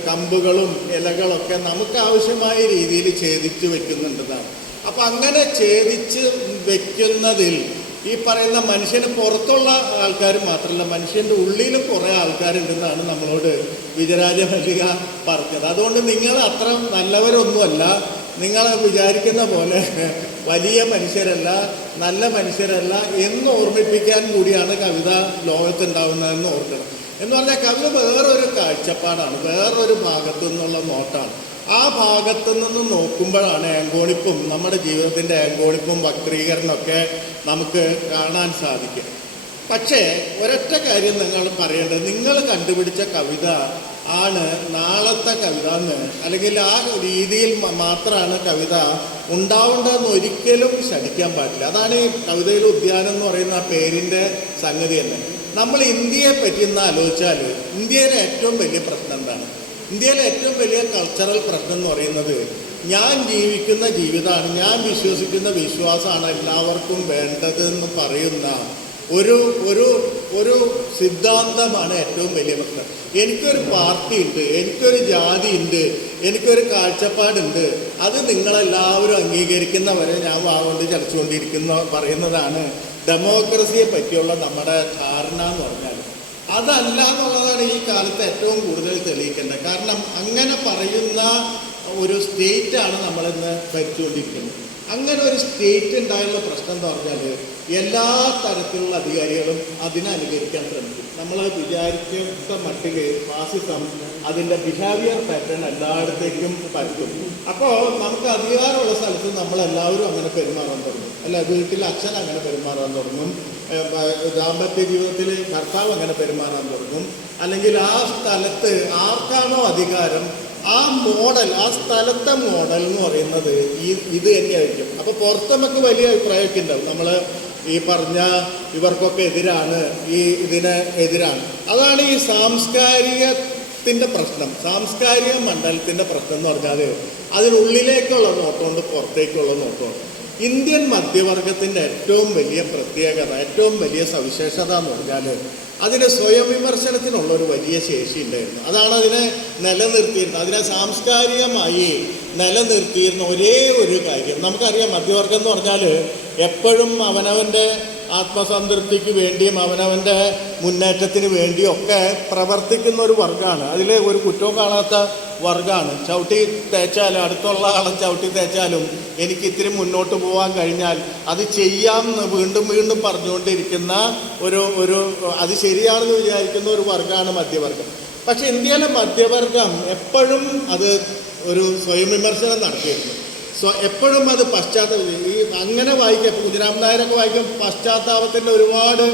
കമ്പുകളും ഇലകളൊക്കെ നമുക്ക് ആവശ്യമായ രീതിയിൽ ഛേദിച്ച് വെക്കുന്നുണ്ടെന്നാണ്. അപ്പം അങ്ങനെ ഛേദിച്ച് വെക്കുന്നതിൽ ഈ പറയുന്ന മനുഷ്യന് പുറത്തുള്ള ആൾക്കാർ മാത്രമല്ല, മനുഷ്യൻ്റെ ഉള്ളിലും കുറേ ആൾക്കാരുണ്ടെന്നാണ് നമ്മളോട് വിജയരാജ മല്ലിക പറഞ്ഞത്. അതുകൊണ്ട് നിങ്ങൾ അത്ര നല്ലവരൊന്നുമല്ല, നിങ്ങൾ വിചാരിക്കുന്ന പോലെ വലിയ മനുഷ്യരല്ല, നല്ല മനുഷ്യരല്ല എന്ന് ഓർമ്മിപ്പിക്കാൻ കൂടിയാണ് കവിത ലോകത്തുണ്ടാവുന്നതെന്ന് ഓർക്കണം. എന്ന് പറഞ്ഞാൽ കവിത വേറൊരു കാഴ്ചപ്പാടാണ്, വേറൊരു ഭാഗത്തു നിന്നുള്ള നോട്ടാണ്. ആ ഭാഗത്തു നിന്ന് നോക്കുമ്പോഴാണ് ഏങ്കോണിപ്പും നമ്മുടെ ജീവിതത്തിൻ്റെ ഏങ്കോണിപ്പും വക്രീകരണമൊക്കെ നമുക്ക് കാണാൻ സാധിക്കും. പക്ഷേ ഒരൊറ്റ കാര്യം നിങ്ങൾ പറയേണ്ടത്, നിങ്ങൾ കണ്ടുപിടിച്ച കവിത ആണ് നാളത്തെ കവിത എന്ന്, അല്ലെങ്കിൽ ആ രീതിയിൽ മാത്രമാണ് കവിത ഉണ്ടാവേണ്ടതെന്ന് ഒരിക്കലും ശഠിക്കാൻ പാടില്ല. അതാണ് ഈ കവിതയിൽ ഉദ്യാനം എന്ന് പറയുന്ന ആ പേരിൻ്റെ സംഗതി തന്നെ. നമ്മൾ ഇന്ത്യയെ പറ്റി ഒന്ന് ആലോചിച്ചാൽ ഇന്ത്യയിലെ ഏറ്റവും വലിയ പ്രശ്നം എന്താണ്? ഇന്ത്യയിലെ ഏറ്റവും വലിയ കൾച്ചറൽ പ്രശ്നം എന്ന് പറയുന്നത് ഞാൻ ജീവിക്കുന്ന ജീവിതമാണ്, ഞാൻ വിശ്വസിക്കുന്ന വിശ്വാസമാണ് എല്ലാവർക്കും വേണ്ടത് എന്ന് പറയുന്ന ഒരു ഒരു ഒരു സിദ്ധാന്തമാണ് ഏറ്റവും വലിയ പ്രശ്നം. എനിക്കൊരു പാർട്ടി ഉണ്ട്, എനിക്കൊരു ജാതി ഉണ്ട്, എനിക്കൊരു കാഴ്ചപ്പാടുണ്ട്, അത് നിങ്ങളെല്ലാവരും അംഗീകരിക്കുന്നവരെ ഞാൻ വാഗൊണ്ട് ചലച്ചുകൊണ്ടിരിക്കുന്ന പറയുന്നതാണ് ഡെമോക്രസിയെ പറ്റിയുള്ള നമ്മുടെ ധാരണ എന്ന് പറഞ്ഞാൽ. അതല്ല എന്നുള്ളതാണ് ഈ കാലത്ത് ഏറ്റവും കൂടുതൽ തെളിയിക്കേണ്ടത്. കാരണം അങ്ങനെ പറയുന്ന ഒരു സ്റ്റേറ്റാണ് നമ്മളിന്ന് ഭരിച്ചുകൊണ്ടിരിക്കുന്നത്. അങ്ങനെ ഒരു സ്റ്റേറ്റ് ഉണ്ടായുള്ള പ്രശ്നം എന്ന് പറഞ്ഞാൽ എല്ലാ തരത്തിലുള്ള അധികാരികളും അതിനെ അനുകരിക്കാൻ ശ്രമിക്കും. നമ്മൾ വിചാരിക്കുന്ന മട്ടിൽ ഫാസിസം അതിൻ്റെ ബിഹേവിയർ പാറ്റേൺ എല്ലായിടത്തേക്കും പറ്റും. അപ്പോൾ നമുക്ക് അധികാരമുള്ള സ്ഥലത്ത് നമ്മളെല്ലാവരും അങ്ങനെ പെരുമാറാൻ തുടങ്ങും. അല്ല, വീട്ടിൽ അച്ഛൻ അങ്ങനെ പെരുമാറാൻ തുടങ്ങും, ദാമ്പത്യ ജീവിതത്തിൽ ഭർത്താവ് അങ്ങനെ പെരുമാറാൻ തുടങ്ങും. അല്ലെങ്കിൽ ആ സ്ഥലത്ത് ആർക്കാണോ അധികാരം ആ മോഡൽ, ആ സ്ഥലത്തെ മോഡൽ എന്ന് പറയുന്നത് ഇത് തന്നെയായിരിക്കും. അപ്പോൾ പുറത്ത് നമുക്ക് വലിയ അഭിപ്രായമൊക്കെ ഉണ്ടാവും, നമ്മൾ ഈ പറഞ്ഞ ഇവർക്കൊക്കെ എതിരാണ്, ഇതിന് എതിരാണ്. അതാണ് ഈ സാംസ്കാരികത്തിൻ്റെ പ്രശ്നം, സാംസ്കാരിക മണ്ഡലത്തിൻ്റെ പ്രശ്നം എന്ന് പറഞ്ഞാൽ അതിനുള്ളിലേക്കുള്ള നോട്ടമുണ്ട്, പുറത്തേക്കുള്ള നോട്ടമുണ്ട്. ഇന്ത്യൻ മധ്യവർഗത്തിൻ്റെ ഏറ്റവും വലിയ പ്രത്യേകത, ഏറ്റവും വലിയ സവിശേഷത എന്ന് പറഞ്ഞാൽ അതിന് സ്വയം വിമർശനത്തിനുള്ളൊരു വലിയ ശേഷി ഉണ്ടായിരുന്നു. അതാണ് അതിനെ നിലനിർത്തിയിരുന്നത്, അതിനെ സാംസ്കാരികമായി നിലനിർത്തിയിരുന്ന ഒരേ ഒരു കാര്യം. നമുക്കറിയാം, മധ്യവർഗം എന്ന് പറഞ്ഞാൽ എപ്പോഴും അവനവൻ്റെ ആത്മസംതൃപ്തിക്ക് വേണ്ടിയും അവനവൻ്റെ മുന്നേറ്റത്തിന് വേണ്ടിയും ഒക്കെ പ്രവർത്തിക്കുന്ന ഒരു വർഗ്ഗമാണ്. അതിൽ ഒരു കുറ്റവും കാണാത്ത വർഗ്ഗമാണ്. ചവിട്ടി തേച്ചാലും അടുത്തുള്ള ആളെ ചവിട്ടി തേച്ചാലും എനിക്ക് ഇത്തിരി മുന്നോട്ട് പോകാൻ കഴിഞ്ഞാൽ അത് ചെയ്യാമെന്ന് വീണ്ടും വീണ്ടും പറഞ്ഞുകൊണ്ടിരിക്കുന്ന ഒരു അത് ശരിയാണെന്ന് വിചാരിക്കുന്ന ഒരു വർഗ്ഗമാണ് മധ്യവർഗം. പക്ഷെ ഇന്ത്യയിലെ മധ്യവർഗം എപ്പോഴും അത് ഒരു സ്വയം വിമർശനം നടത്തിയിരുന്നു. എപ്പോഴും അത് ഈ അങ്ങനെ വായിക്കാം, കുഞ്ഞിരാമൻ നായരൊക്കെ വായിക്കും, പശ്ചാത്താപത്തിൻ്റെ ഒരുപാട്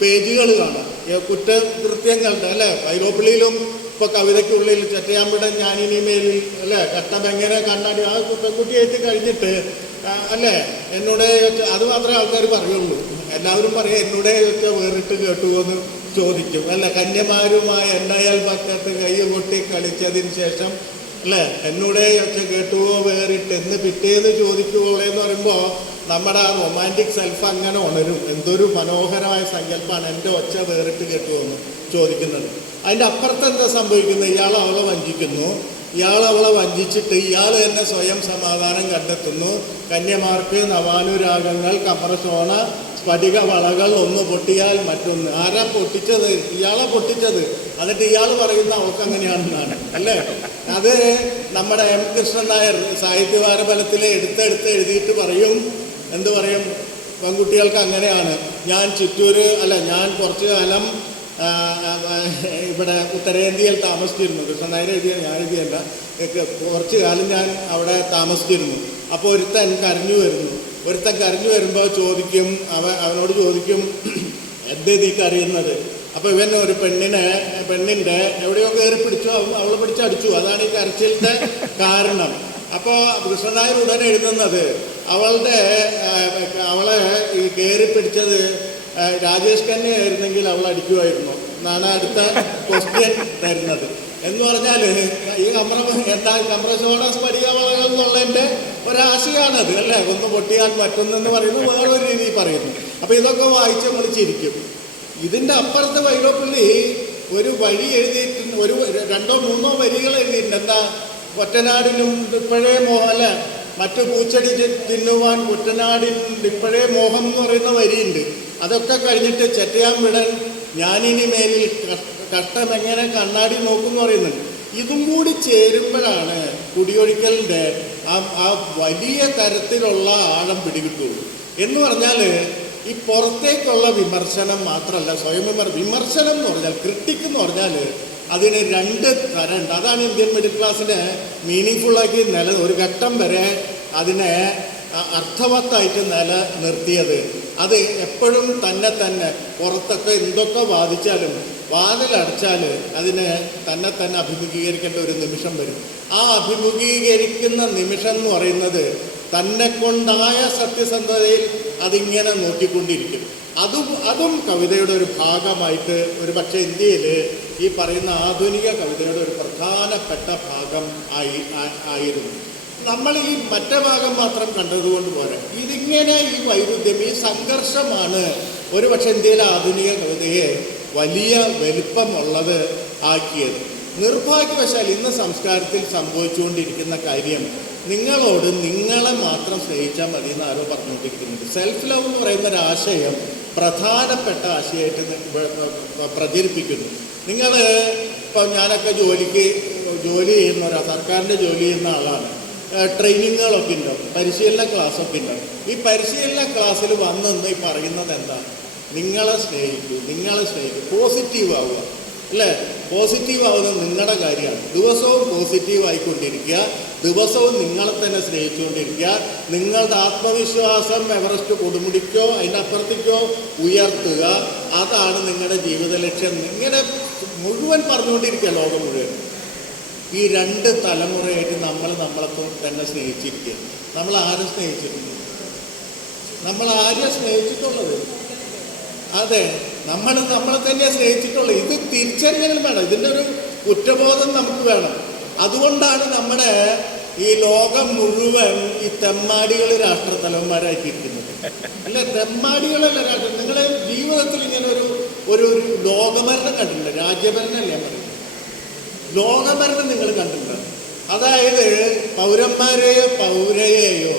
പേജുകൾ കാണാം, കുറ്റകൃത്യങ്ങളുടെ, അല്ലേ? വൈലോപ്പിള്ളിയിലും ഇപ്പോൾ കവിതയ്ക്കുള്ളിൽ ചെറ്റയാമ്പയുടെ ഞാനിനിമേലിൽ, അല്ലേ? കട്ടമെങ്ങനെ കണ്ണാടി ആ പെൺകുട്ടിയായിട്ട് കഴിഞ്ഞിട്ട്, അല്ലേ? എന്നോട് അത് മാത്രമേ ആൾക്കാർ പറയുള്ളൂ. എല്ലാവരും പറയാം എന്നോട് വേറിട്ട് കേട്ടുവെന്ന് ചോദിക്കും, അല്ല? കന്യമാരുമായ എന്നയാൽ പക്കത്ത് കൈ കൊട്ടി കളിച്ചതിന് ശേഷം, അല്ലേ? എന്നോട് ഒച്ച കേട്ടുവോ വേറിട്ട് എന്ന് പിറ്റേന്ന് ചോദിക്കുവോളെ എന്ന് പറയുമ്പോൾ നമ്മുടെ ആ റൊമാൻറ്റിക് സെൽഫ് അങ്ങനെ ഉണരും. എന്തൊരു മനോഹരമായ സങ്കല്പമാണ് എൻ്റെ ഒച്ച വേറിട്ട് കേട്ടുവോ എന്ന് ചോദിക്കുന്നത്. അതിൻ്റെ അപ്പുറത്ത് എന്താ സംഭവിക്കുന്നത്? ഇയാൾ അവളെ വഞ്ചിക്കുന്നു, ഇയാൾ അവളെ വഞ്ചിച്ചിട്ട് ഇയാൾ തന്നെ സ്വയം സമാധാനം കണ്ടെത്തുന്നു. കന്യമാർക്ക് നവാനുരാഗങ്ങൾ, കമറശോണ, സ്ഫടിക വളകൾ ഒന്ന് പൊട്ടിയാൽ മറ്റൊന്ന്. ആരാ പൊട്ടിച്ചത്? ഇയാളെ പൊട്ടിച്ചത്. എന്നിട്ട് ഇയാൾ പറയുന്ന അവൾക്ക് അങ്ങനെയാണെന്നാണ്, അല്ലേ? അത് നമ്മുടെ എം കൃഷ്ണൻ നായർ സാഹിത്യവാരഫലത്തിൽ എടുത്തെടുത്ത് എഴുതിയിട്ട് പറയും, എന്ത് പറയും? പെൺകുട്ടികൾക്ക് അങ്ങനെയാണ്. ഞാൻ ഞാൻ കുറച്ച് കാലം ഇവിടെ ഉത്തരേന്ത്യയിൽ താമസിച്ചിരുന്നു. കൃഷ്ണൻ നായർ എഴുതിയ, ഞാൻ എഴുതിയല്ല. കുറച്ച് കാലം ഞാൻ അവിടെ താമസിച്ചിരുന്നു. അപ്പോൾ ഒരുത്തൻ കരഞ്ഞു വരുമ്പോൾ ചോദിക്കും, അവനോട് ചോദിക്കും, എന്തേ നീ കരയുന്നത്? അപ്പോൾ ഇവൻ ഒരു പെണ്ണിൻ്റെ എവിടെയോ കയറി പിടിച്ചു, അവളെ പിടിച്ചടിച്ചു, അതാണ് ഈ കരച്ചിലിൻ്റെ കാരണം. അപ്പോൾ കൃഷ്ണനായർ ഉടനെ എഴുതുന്നത് അവളെ ഈ കയറി പിടിച്ചത് രാജേഷ് ഖന്ന ആയിരുന്നെങ്കിൽ അവൾ അടിക്കുമായിരുന്നു എന്നാണ് അടുത്ത ക്വസ്റ്റ്യൻ തരുന്നത്. എന്ന് പറഞ്ഞാൽ ഈ കമ്പ്രസോണ സ്ഫടികവളകൾ എന്നുള്ളതിൻ്റെ ഒരാശയാണത് അല്ലേ. ഒന്ന് പൊട്ടിയാൽ മറ്റൊന്നെന്ന് പറയുന്നത് വേറൊരു രീതിയിൽ പറയുന്നു. അപ്പോൾ ഇതൊക്കെ വായിച്ച് നമ്മൾ ചിരിക്കും. ഇതിൻ്റെ അപ്പുറത്ത് വൈലോപ്പിള്ളി ഒരു വഴി എഴുതിയിട്ടുണ്ട്, ഒരു 2-3 വരികൾ എഴുതിയിട്ടുണ്ട്. എന്താ? ഒറ്റനാടിനും ഇപ്പോഴേ മോഹം അല്ല, മറ്റു പൂച്ചെടി തിന്നുവാൻ കുട്ടനാടിൻ ഇപ്പോഴേ മോഹം എന്ന് പറയുന്ന വരിയുണ്ട്. അതൊക്കെ കഴിഞ്ഞിട്ട് ചെറ്റയാൻ വിടൻ ഞാനിനി മേലിൽ കഷ്ടം എങ്ങനെ കണ്ണാടി നോക്കുമെന്ന് പറയുന്നുണ്ട്. ഇതും കൂടി ചേരുമ്പോഴാണ് കുടിയൊഴിക്കലിൻ്റെ ആ വലിയ തരത്തിലുള്ള ആഴം പിടികിട്ടുള്ളൂ. എന്ന് പറഞ്ഞാൽ ഈ പുറത്തേക്കുള്ള വിമർശനം മാത്രമല്ല, സ്വയം വിമർശനം എന്ന് പറഞ്ഞാൽ, ക്രിട്ടിക് എന്ന് പറഞ്ഞാൽ അതിന് 2 തരമുണ്ട്. അതാണ് ഇന്ത്യൻ മിഡിൽ ക്ലാസ്സിനെ മീനിങ് ഒരു ഘട്ടം വരെ അതിനെ അർത്ഥവത്തായിട്ട് നിലനിർത്തിയത്. അത് എപ്പോഴും തന്നെ പുറത്തൊക്കെ എന്തൊക്കെ വാദിച്ചാലും വാതിലടച്ചാൽ അതിനെ തന്നെ അഭിമുഖീകരിക്കേണ്ട ഒരു നിമിഷം വരും. ആ അഭിമുഖീകരിക്കുന്ന നിമിഷം എന്ന് പറയുന്നത് തന്നെ കൊണ്ടായ സത്യസന്ധതയിൽ അതിങ്ങനെ നോക്കിക്കൊണ്ടിരിക്കും. അതും കവിതയുടെ ഒരു ഭാഗമായിട്ട് ഒരു പക്ഷേ ഇന്ത്യയിൽ ഈ പറയുന്ന ആധുനിക കവിതയുടെ ഒരു പ്രധാനപ്പെട്ട ഭാഗം ആയിരുന്നു. നമ്മൾ ഈ മറ്റേ ഭാഗം മാത്രം കണ്ടതുകൊണ്ട് പോരാ. ഇതിങ്ങനെ ഈ വൈരുദ്ധ്യം, ഈ സംഘർഷമാണ് ഒരു പക്ഷേ ഇന്ത്യയിലെ ആധുനിക കവിതയെ വലിയ വലിപ്പമുള്ളത് ആക്കിയത്. നിർഭാഗ്യവശാൽ ഇന്ന് സംസ്കാരത്തിൽ സംഭവിച്ചുകൊണ്ടിരിക്കുന്ന കാര്യം, നിങ്ങളോട് നിങ്ങളെ മാത്രം സ്നേഹിച്ചാൽ മതി എന്ന് ആരോ പറഞ്ഞുകൊണ്ടിരിക്കുന്നുണ്ട്. സെൽഫ് ലവ് എന്ന് പറയുന്ന ഒരു ആശയം പ്രധാനപ്പെട്ട ആശയമായിട്ട് പ്രചരിപ്പിക്കുന്നു. നിങ്ങൾ ഇപ്പോൾ ഞാനൊക്കെ ജോലി ചെയ്യുന്ന സർക്കാരിൻ്റെ ജോലി ചെയ്യുന്ന ആളാണ്. ട്രെയിനിങ്ങുകളൊക്കെ ഉണ്ടാവും, പരിശീലന ക്ലാസ്സൊക്കെ ഉണ്ടാവും. ഈ പരിശീലന ക്ലാസ്സിൽ വന്നെന്ന് ഈ പറയുന്നത് എന്താണ്? നിങ്ങളെ സ്നേഹിക്കൂ, പോസിറ്റീവ് ആവുക അല്ലേ. പോസിറ്റീവ് ആവുന്നത് നിങ്ങളുടെ കാര്യമാണ്. ദിവസവും പോസിറ്റീവ് ആയിക്കൊണ്ടിരിക്കുക, ദിവസവും നിങ്ങളെ തന്നെ സ്നേഹിച്ചുകൊണ്ടിരിക്കുക. നിങ്ങളുടെ ആത്മവിശ്വാസം എവറസ്റ്റ് കൊടുമുടിക്കോ അതിൻ്റെ അപ്പുറത്തേക്കോ ഉയർത്തുക. അതാണ് നിങ്ങളുടെ ജീവിത ലക്ഷ്യം. ഇങ്ങനെ മുഴുവൻ പറഞ്ഞുകൊണ്ടിരിക്കുക ലോകം മുഴുവൻ. ഈ 2 തലമുറയായിട്ട് നമ്മളെ തന്നെ സ്നേഹിച്ചിരിക്കുക. നമ്മൾ ആരും സ്നേഹിച്ചിട്ടുണ്ട്? നമ്മൾ ആരെയാണ് സ്നേഹിച്ചിട്ടുള്ളത്? അതെ, നമ്മളെ തന്നെ സ്നേഹിച്ചിട്ടുള്ളത്. ഇത് തിരിച്ചറിയാനും വേണം, ഇതിൻ്റെ ഒരു കുറ്റബോധം നമുക്ക് വേണം. അതുകൊണ്ടാണ് നമ്മുടെ ഈ ലോകം മുഴുവൻ ഈ തെമ്മാടികൾ രാഷ്ട്രത്തലവന്മാരാക്കിയിരിക്കുന്നത് അല്ലെ. തെമ്മാടികളല്ല രാഷ്ട്രം. നിങ്ങളെ ജീവിതത്തിൽ ഇങ്ങനെ ഒരു ലോകഭരണം കണ്ടിട്ടുണ്ട്? രാജ്യഭരണമല്ലേ പറയുന്നത്, ലോകഭരണം നിങ്ങൾ കണ്ടിട്ടുണ്ട്? അതായത് പൗരയെയോ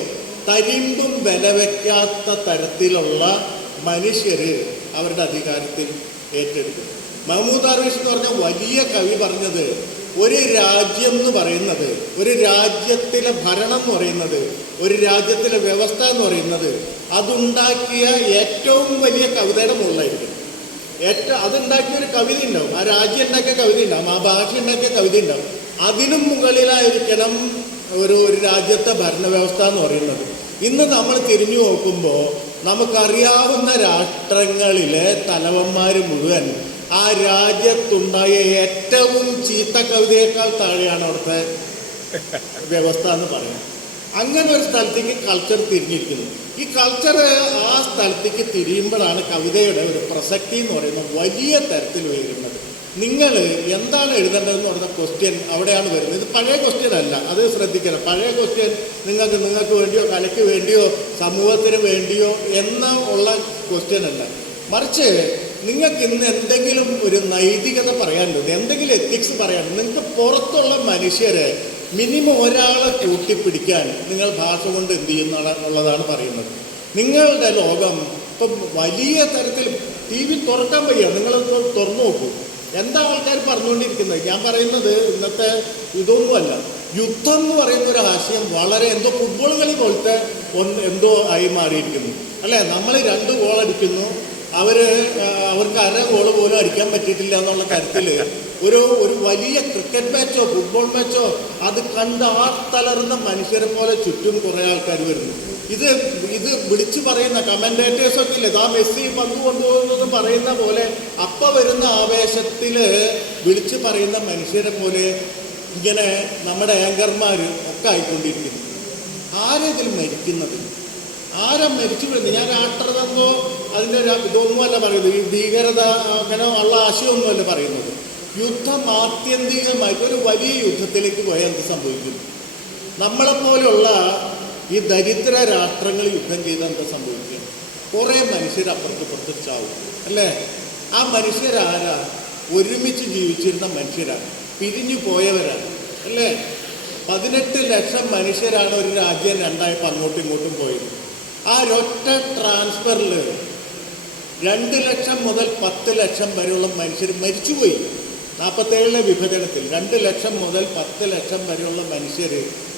തരിമ്പും വില വയ്ക്കാത്ത തരത്തിലുള്ള മനുഷ്യർ അവരുടെ അധികാരത്തിൽ ഏറ്റെടുക്കും. മഹ്മൂദ് ദർവേഷ് എന്ന് പറഞ്ഞ വലിയ കവി പറഞ്ഞത്, ഒരു രാജ്യം എന്ന് പറയുന്നത്, ഒരു രാജ്യത്തിലെ ഭരണം എന്ന് പറയുന്നത്, ഒരു രാജ്യത്തിലെ വ്യവസ്ഥ എന്ന് പറയുന്നത് അതുണ്ടാക്കിയ ഏറ്റവും വലിയ കവിതയുടെ മുകളിലായിരിക്കും. അതുണ്ടാക്കിയ ഒരു കവിത ഉണ്ടാവും, ആ രാജ്യം ഉണ്ടാക്കിയ കവിത ഉണ്ടാവും, ആ ഭാഷ ഉണ്ടാക്കിയ കവിത ഉണ്ടാവും. അതിനും മുകളിലായിരിക്കണം ഒരു രാജ്യത്തെ ഭരണവ്യവസ്ഥ എന്ന് പറയുന്നത്. ഇന്ന് നമ്മൾ തിരിഞ്ഞു നോക്കുമ്പോൾ നമുക്കറിയാവുന്ന രാഷ്ട്രങ്ങളിലെ തലവന്മാർ മുഴുവൻ ആ രാജ്യത്തുണ്ടായ ഏറ്റവും ചീത്ത കവിതയേക്കാൾ താഴെയാണ് അവിടുത്തെ വ്യവസ്ഥ എന്ന് പറയുന്നത്. അങ്ങനെ ഒരു സ്ഥലത്തേക്ക് കൾച്ചർ തിരിഞ്ഞിരിക്കുന്നു. ഈ കൾച്ചർ ആ സ്ഥലത്തേക്ക് തിരിയുമ്പോഴാണ് കവിതയുടെ ഒരു പ്രസക്തി എന്ന് പറയുന്നത് വലിയ തരത്തിൽ വരുന്നത്. നിങ്ങൾ എന്താണ് എഴുതേണ്ടതെന്ന് പറഞ്ഞ ക്വസ്റ്റ്യൻ അവിടെയാണ് വരുന്നത്. ഇത് പഴയ ക്വസ്റ്റ്യൻ അല്ല, അത് ശ്രദ്ധിക്കണം. പഴയ ക്വസ്റ്റ്യൻ നിങ്ങൾക്ക് വേണ്ടിയോ കലയ്ക്ക് വേണ്ടിയോ സമൂഹത്തിന് വേണ്ടിയോ ഉള്ള ക്വസ്റ്റ്യൻ അല്ല. മറിച്ച് നിങ്ങൾക്ക് ഇന്ന് എന്തെങ്കിലും ഒരു നൈതികത പറയാനുണ്ട്, എന്തെങ്കിലും എത്തിക്സ് പറയാനുണ്ട്, നിങ്ങൾക്ക് പുറത്തുള്ള മനുഷ്യരെ മിനിമം ഒരാളെ കൂട്ടിപ്പിടിക്കാൻ നിങ്ങൾ ഭാഷ കൊണ്ട് എന്ത് ചെയ്യുന്നുള്ളതാണ് പറയുന്നത്. നിങ്ങളുടെ ലോകം ഇപ്പം വലിയ തരത്തിൽ TV തുറക്കാൻ വയ്യ. നിങ്ങൾ തുറന്നു നോക്കൂ, എന്താ ആൾക്കാർ പറഞ്ഞുകൊണ്ടിരിക്കുന്നത്. ഞാൻ പറയുന്നത് ഇന്നത്തെ ഇതൊന്നുമല്ല. യുദ്ധം എന്ന് പറയുന്ന ഒരു ആശയം വളരെ എന്തോ ഫുട്ബോൾ കളി പോലത്തെ എന്തോ ആയി മാറിയിരിക്കുന്നു അല്ലേ. നമ്മൾ 2 ഗോൾ അടിക്കുന്നു, അവർക്ക് 1/2 ഗോൾ പോലും അടിക്കാൻ പറ്റിയിട്ടില്ല എന്നുള്ള തരത്തിൽ ഒരു വലിയ ക്രിക്കറ്റ് മാച്ചോ ഫുട്ബോൾ മാച്ചോ അത് കണ്ട് ആർത്തലർന്ന മനുഷ്യരെ പോലെ ചുറ്റും കുറേ ആൾക്കാർ വരുന്നു. ഇത് വിളിച്ചു പറയുന്ന കമന്റേറ്റേഴ്സൊക്കെ ഇല്ലേ, ആ മെസ്സി പന്ത് കൊണ്ടുപോകുന്നത് പറയുന്ന പോലെ വരുന്ന ആവേശത്തിൽ വിളിച്ചു പറയുന്ന മനുഷ്യരെ പോലെ ഇങ്ങനെ നമ്മുടെ ആങ്കർമാർ ഒക്കെ ആയിക്കൊണ്ടിരിക്കുന്നു. ആരെങ്കിലും മരിക്കുന്നത്, ആരാ മരിച്ചു വീഴുന്നത്? ഞാൻ രാഷ്ട്രതന്നോ അതിൻ്റെ ഇതൊന്നുമല്ല പറയുന്നത്, ഈ ഭീകരത അങ്ങനെ ഉള്ള ആശയമൊന്നുമല്ല പറയുന്നത്. യുദ്ധം ആത്യന്തികമായിട്ട് ഒരു വലിയ യുദ്ധത്തിലേക്ക് പോയാൽ എന്ത് സംഭവിക്കുന്നു? നമ്മളെപ്പോലുള്ള ഈ ദരിദ്ര രാഷ്ട്രങ്ങൾ യുദ്ധം ചെയ്താൽ എന്താ സംഭവിക്കുക? കുറേ മനുഷ്യർ അപ്പുറത്ത് ചാവും അല്ലേ? ആ മനുഷ്യരാരാ? ഒരുമിച്ച് ജീവിച്ചിരുന്ന മനുഷ്യരാണ്, പിരിഞ്ഞു പോയവരാണ് അല്ലേ? 18 ലക്ഷം മനുഷ്യരാണ് ഒരു രാജ്യം രണ്ടായപ്പോൾ അങ്ങോട്ടും ഇങ്ങോട്ടും പോയത്. ആ ഒരൊറ്റ ട്രാൻസ്ഫറിൽ 2 ലക്ഷം മുതൽ 10 ലക്ഷം വരെയുള്ള മനുഷ്യർ മരിച്ചുപോയി. 47 വിഭജനത്തിൽ 2 ലക്ഷം മുതൽ 10 ലക്ഷം വരെയുള്ള മനുഷ്യർ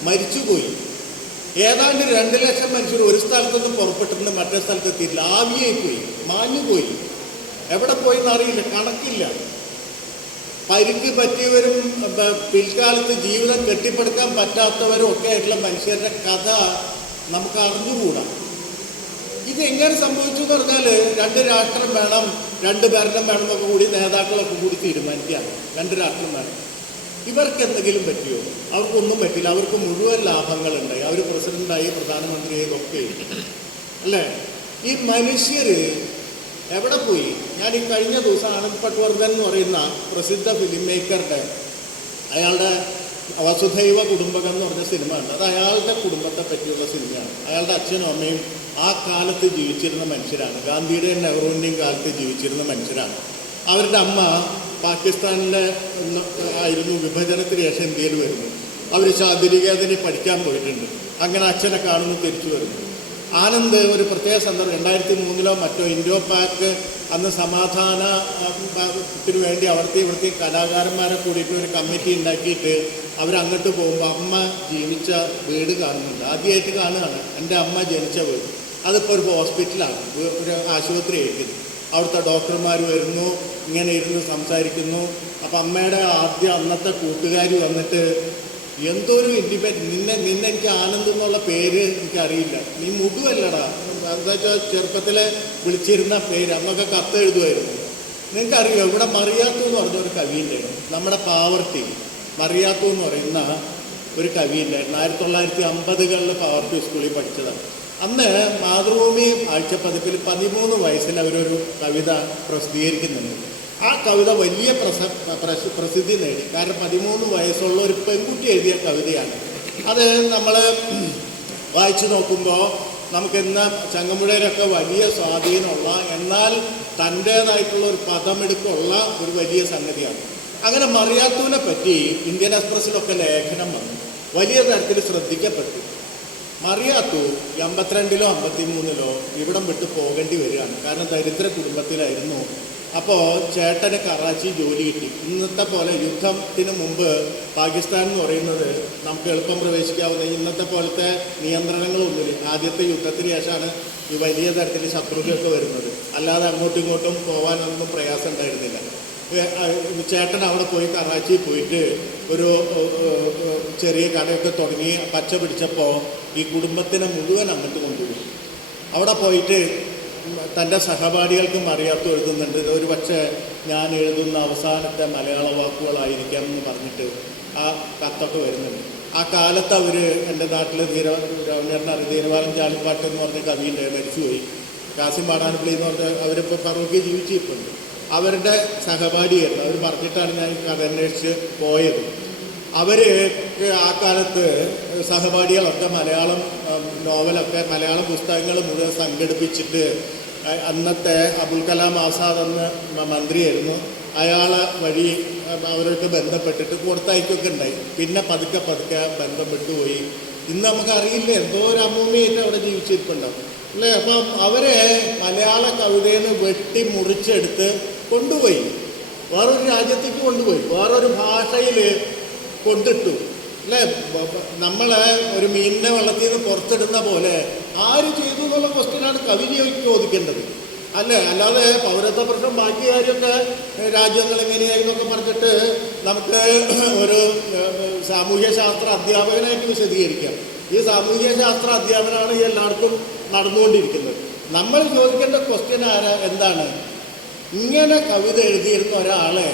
മരിച്ചുപോയി. ഏതാണ്ട് 2 ലക്ഷം മനുഷ്യർ ഒരു സ്ഥലത്തുനിന്ന് പുറപ്പെട്ടിട്ടുണ്ട്, മറ്റേ സ്ഥലത്ത് എത്തിയില്ല, ആവിയായി പോയി, മാഞ്ഞുപോയി. എവിടെ പോയി എന്നറിയില്ല, കണക്കില്ല. പരിക്ക് പറ്റിയവരും പിൽക്കാലത്ത് ജീവിതം കെട്ടിപ്പടുക്കാൻ പറ്റാത്തവരും ഒക്കെ ആയിട്ടുള്ള മനുഷ്യരുടെ കഥ നമുക്ക് അറിഞ്ഞുകൂടാ. ഇതെങ്ങനെ സംഭവിച്ചു എന്ന് പറഞ്ഞാൽ 2 രാഷ്ട്രം വേണം, 2 ഭരണം വേണമെന്നൊക്കെ കൂടി നേതാക്കളൊക്കെ കൂടി തീരുമാനിക്കുകയാണ്. 2 രാഷ്ട്രം വേണം. ഇവർക്ക് എന്തെങ്കിലും പറ്റിയോ? അവർക്കൊന്നും പറ്റില്ല. അവർക്ക് മുഴുവൻ ലാഭങ്ങളുണ്ടായി. അവർ പ്രസിഡന്റായി, പ്രധാനമന്ത്രിയായി ഒക്കെ അല്ലേ? ഈ മനുഷ്യർ എവിടെ പോയി? ഞാൻ ഈ കഴിഞ്ഞ ദിവസം ആനന്ദ് പട്വർദ്ധൻ എന്ന് പറയുന്ന പ്രസിദ്ധ ഫിലിം മേക്കറുടെ അയാളുടെ വസുധൈവ കുടുംബകം എന്ന് പറഞ്ഞ സിനിമ ഉണ്ട്. അത് അയാളുടെ കുടുംബത്തെ പറ്റിയുള്ള സിനിമയാണ്. അയാളുടെ അച്ഛനും അമ്മയും ആ കാലത്ത് ജീവിച്ചിരുന്ന മനുഷ്യരാണ്. ഗാന്ധിയുടെയും നെഹ്റുവിൻ്റെയും കാലത്ത് ജീവിച്ചിരുന്ന മനുഷ്യരാണ്. അവരുടെ അമ്മ പാകിസ്ഥാനിലെ ആയിരുന്നു, വിഭജനത്തിന് ശേഷം ഇന്ത്യയിൽ വരുന്നു. അവർ ശാന്തിനികേതനിൽ പഠിക്കാൻ പോയിട്ടുണ്ട്. അങ്ങനെ അച്ഛനെ കാണുന്നു, തിരിച്ചു വരുന്നു. ആനന്ദ് ഒരു പ്രത്യേക സന്ദർഭം 2003 മറ്റോ ഇൻഡോ പാക് അന്ന് സമാധാനത്തിന് വേണ്ടി ഇവിടുത്തെ കലാകാരന്മാരെ കൂടിയിട്ട് ഒരു കമ്മിറ്റി ഉണ്ടാക്കിയിട്ട് അവരങ്ങോട്ട് പോകുമ്പോൾ അമ്മ ജീവിച്ച വീട് കാണുന്നുണ്ട്. ആദ്യമായിട്ട് കാണുകയാണ് എൻ്റെ അമ്മ ജനിച്ച വീട്. അതിപ്പോൾ ഒരു ഹോസ്പിറ്റലാണ്, ഒരു ആശുപത്രി ആയിരിക്കുന്നു. അവിടുത്തെ ഡോക്ടർമാർ വരുന്നു, ഇങ്ങനെ ഇരുന്ന് സംസാരിക്കുന്നു. അപ്പം അമ്മയുടെ അന്നത്തെ കൂട്ടുകാരി വന്നിട്ട് എന്തോ ഒരു നിന്നെ എനിക്ക് ആനന്ദ് എന്നുള്ള പേര് എനിക്കറിയില്ല, നീ മുടുവല്ലടാ, എന്താ വെച്ചാൽ ചെറുപ്പത്തിലെ വിളിച്ചിരുന്ന പേര്. അന്നൊക്കെ കത്ത് എഴുതുമായിരുന്നു. നിങ്ങൾക്കറിയോ ഇവിടെ മറിയാത്തു എന്ന് പറഞ്ഞൊരു കവിയുണ്ടായിരുന്നു, നമ്മുടെ പാവർട്ടി മറിയാത്തു എന്ന് പറയുന്ന ഒരു കവിയുണ്ടായിരുന്നു. 1950കളിൽ പാവർട്ടി സ്കൂളിൽ പഠിച്ചതാണ്. അന്ന് മാതൃഭൂമി ആഴ്ചപ്പതിപ്പിൽ 13 വയസ്സിൽ അവരൊരു കവിത പ്രസിദ്ധീകരിക്കുന്നുണ്ട്. ആ കവിത വലിയ പ്രസിദ്ധി നേടി. കാരണം 13 വയസ്സുള്ള ഒരു പെൺകുട്ടി എഴുതിയ കവിതയാണ്. അത് നമ്മൾ വായിച്ചു നോക്കുമ്പോൾ നമുക്കിന്ന് ചങ്ങമ്പുഴയിലൊക്കെ വലിയ സ്വാധീനമുള്ള, എന്നാൽ തൻ്റേതായിട്ടുള്ള ഒരു പദമെടുക്കുള്ള ഒരു വലിയ സംഗതിയാണ്. അങ്ങനെ മറിയാത്തൂനെ പറ്റി ഇന്ത്യൻ എക്സ്പ്രസ്സിലൊക്കെ ലേഖനം വന്നു, വലിയ തരത്തിൽ ശ്രദ്ധിക്കപ്പെട്ടു. മറിയാത്തു 52-ലോ 53-ലോ ഇവിടം വിട്ട് പോകേണ്ടി വരികയാണ്. കാരണം ദരിദ്ര കുടുംബത്തിലായിരുന്നു. അപ്പോൾ ചേട്ടന് കറാച്ചി ജോലി കിട്ടി. ഇന്നത്തെ പോലെ യുദ്ധത്തിന് മുമ്പ് പാകിസ്ഥാൻ എന്ന് പറയുന്നത് നമുക്ക് എളുപ്പം പ്രവേശിക്കാവുന്ന ഇന്നത്തെ പോലത്തെ നിയന്ത്രണങ്ങളൊന്നുമില്ല. ആദ്യത്തെ യുദ്ധത്തിന് ശേഷമാണ് ഈ വലിയ തരത്തിൽ ശത്രുക്കളൊക്കെ വരുന്നത്. അല്ലാതെ അങ്ങോട്ടും ഇങ്ങോട്ടും പോകാനൊന്നും പ്രയാസം ഉണ്ടായിരുന്നില്ല. ചേട്ടൻ അവിടെ പോയി കറാച്ചിയിൽ പോയിട്ട് ഒരു ചെറിയ കടയൊക്കെ തുടങ്ങി പച്ച പിടിച്ചപ്പോൾ ഈ കുടുംബത്തിനെ മുഴുവൻ അങ്ങോട്ട് കൊണ്ടുപോയി. അവിടെ പോയിട്ട് തൻ്റെ സഹപാഠികൾക്കും അറിയാത്ത എഴുതുന്നുണ്ട്. ഒരു പക്ഷേ ഞാൻ എഴുതുന്ന അവസാനത്തെ മലയാള വാക്കുകളായിരിക്കാം എന്ന് പറഞ്ഞിട്ട് ആ കത്തൊക്കെ വരുന്നുണ്ട്. ആ കാലത്ത് അവർ എൻ്റെ നാട്ടിൽ ധീരവാലം ചാലിപ്പാട്ട് എന്ന് പറഞ്ഞ കവിയുണ്ട്, മരിച്ചുപോയി. കാസിം പാടാനപ്പള്ളി എന്ന് പറഞ്ഞ അവരിപ്പോൾ ഫറൂഖി ജീവിച്ചിട്ടുണ്ട്. അവരുടെ സഹപാഠിയായിരുന്നു. അവർ പറഞ്ഞിട്ടാണ് ഞാൻ കഥ അന്വേഷിച്ച് പോയത്. അവർ ആ കാലത്ത് സഹപാഠികളൊക്കെ മലയാളം നോവലൊക്കെ മലയാളം പുസ്തകങ്ങൾ മുഴുവൻ സംഘടിപ്പിച്ചിട്ട് അന്നത്തെ അബുൽ കലാം ആസാദ് എന്ന മന്ത്രിയായിരുന്നു, അയാൾ വഴി അവരോട്ട് ബന്ധപ്പെട്ടിട്ട് കൊടുത്തയക്കൊക്കെ ഉണ്ടായി. പിന്നെ പതുക്കെ ബന്ധം വിട്ടുപോയി. ഇന്ന് നമുക്കറിയില്ല, എന്തോ ഒരു അമ്മൂമ്മയായിട്ട് അവിടെ ജീവിച്ചിരിപ്പുണ്ടാവും അല്ലേ? അപ്പം അവരെ മലയാള കവിതയിൽ നിന്ന് വെട്ടി മുറിച്ചെടുത്ത് കൊണ്ടുപോയി, വേറൊരു രാജ്യത്തേക്ക് കൊണ്ടുപോയി, വേറൊരു ഭാഷയിൽ കൊണ്ടിട്ടു അല്ലേ? നമ്മളെ ഒരു മീനിനെ വെള്ളത്തിൽ നിന്ന് പുറത്തിടുന്ന പോലെ ആര് ചെയ്തു എന്നുള്ള ക്വസ്റ്റ്യനാണ് കവി ചോദിക്കേണ്ടത്. അല്ലേ? അല്ലാതെ പൗരത്വ പ്രശ്നം ബാക്കി കാര്യമൊക്കെ രാജ്യങ്ങൾ എങ്ങനെയായിരുന്നൊക്കെ പറഞ്ഞിട്ട് നമുക്ക് ഒരു സാമൂഹ്യ ശാസ്ത്ര അധ്യാപകനായിട്ട് വിശദീകരിക്കാം. ഈ സാമൂഹ്യ ശാസ്ത്ര അധ്യാപനാണ് എല്ലാവർക്കും നടന്നുകൊണ്ടിരിക്കുന്നത്. നമ്മൾ ചോദിക്കേണ്ട ക്വസ്റ്റ്യൻ എന്താണ്? ഇങ്ങനെ കവിത എഴുതിയിരുന്ന ഒരാളെ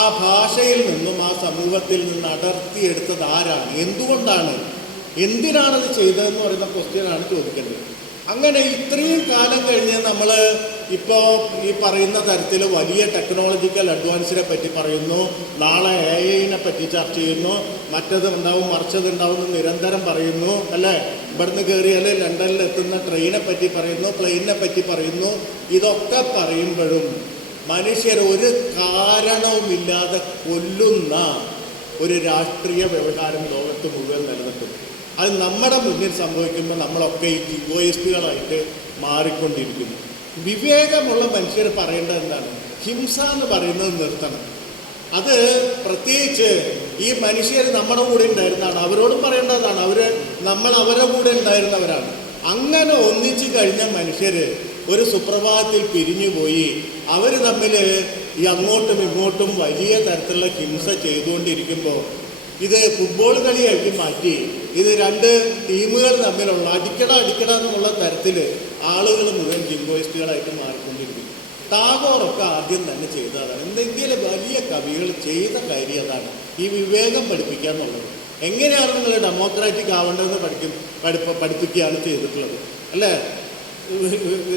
ആ ഭാഷയിൽ നിന്നും ആ സമൂഹത്തിൽ നിന്ന് അടർത്തിയെടുത്തത് ആരാണ്? എന്തുകൊണ്ടാണ്? എന്തിനാണത് ചെയ്തതെന്ന് പറയുന്ന ക്വസ്റ്റ്യനാണ് ചോദിക്കേണ്ടത്. അങ്ങനെ ഇത്രയും കാലം കഴിഞ്ഞ് നമ്മൾ ഇപ്പോൾ ഈ പറയുന്ന തരത്തിൽ വലിയ ടെക്നോളജിക്കൽ അഡ്വാൻസിനെ പറ്റി പറയുന്നു, നാളെ AI പറ്റി ചർച്ച ചെയ്യുന്നു, മറ്റത് ഉണ്ടാവും മറിച്ചത് ഉണ്ടാവും എന്ന് നിരന്തരം പറയുന്നു, അല്ലേ? ഇവിടുന്ന് കയറിയാൽ ലണ്ടനിൽ എത്തുന്ന ട്രെയിനെ പറ്റി പറയുന്നു, പ്ലെയിനിനെ പറ്റി പറയുന്നു. ഇതൊക്കെ പറയുമ്പോഴും മനുഷ്യർ ഒരു കാരണവുമില്ലാതെ കൊല്ലുന്ന ഒരു രാഷ്ട്രീയ വ്യവഹാരം ലോകത്ത് മുഴുവൻ നിലനിൽക്കുന്നു. അത് നമ്മുടെ മുന്നിൽ സംഭവിക്കുമ്പോൾ നമ്മളൊക്കെ ഈ ഇഗോയിസ്റ്റുകളായിട്ട് മാറിക്കൊണ്ടിരിക്കുന്നു. വിവേകമുള്ള മനുഷ്യർ പറയേണ്ടത് എന്താണ്? ഹിംസ എന്ന് പറയുന്നത് നിർത്തണം. അത് പ്രത്യേകിച്ച് ഈ മനുഷ്യർ നമ്മുടെ കൂടെ ഉണ്ടായിരുന്നതാണ്, അവരോടും പറയേണ്ടതാണ്. നമ്മൾ അവരുടെ കൂടെ ഉണ്ടായിരുന്നവരാണ്. അങ്ങനെ ഒന്നിച്ചു കഴിഞ്ഞ മനുഷ്യർ ഒരു സുപ്രഭാതത്തിൽ പിരിഞ്ഞുപോയി. അവർ തമ്മിൽ ഈ അങ്ങോട്ടും ഇങ്ങോട്ടും വലിയ തരത്തിലുള്ള ഹിംസ ചെയ്തുകൊണ്ടിരിക്കുമ്പോൾ ഇത് ഫുട്ബോൾ കളിയാക്കി മാറ്റി ഇത് രണ്ട് ടീമുകൾ തമ്മിലുള്ള അടിക്കട എന്നുള്ള തരത്തിൽ ആളുകൾ മുഴുവൻ ജിംഗോയിസ്റ്റുകളായിട്ട് മാറിക്കൊണ്ടിരിക്കുന്നു. ടാഗോറൊക്കെ ആദ്യം തന്നെ ചെയ്തതാണ്. ഇന്ത്യയിലെ വലിയ കവികൾ ചെയ്ത കാര്യം അതാണ്, ഈ വിവേകം പഠിപ്പിക്കുക എന്നുള്ളത്. എങ്ങനെയാണ് നിങ്ങൾ ഡെമോക്രാറ്റിക് ആവേണ്ടതെന്ന് പഠിപ്പിക്കുകയാണ് ചെയ്തിട്ടുള്ളത്, അല്ലേ?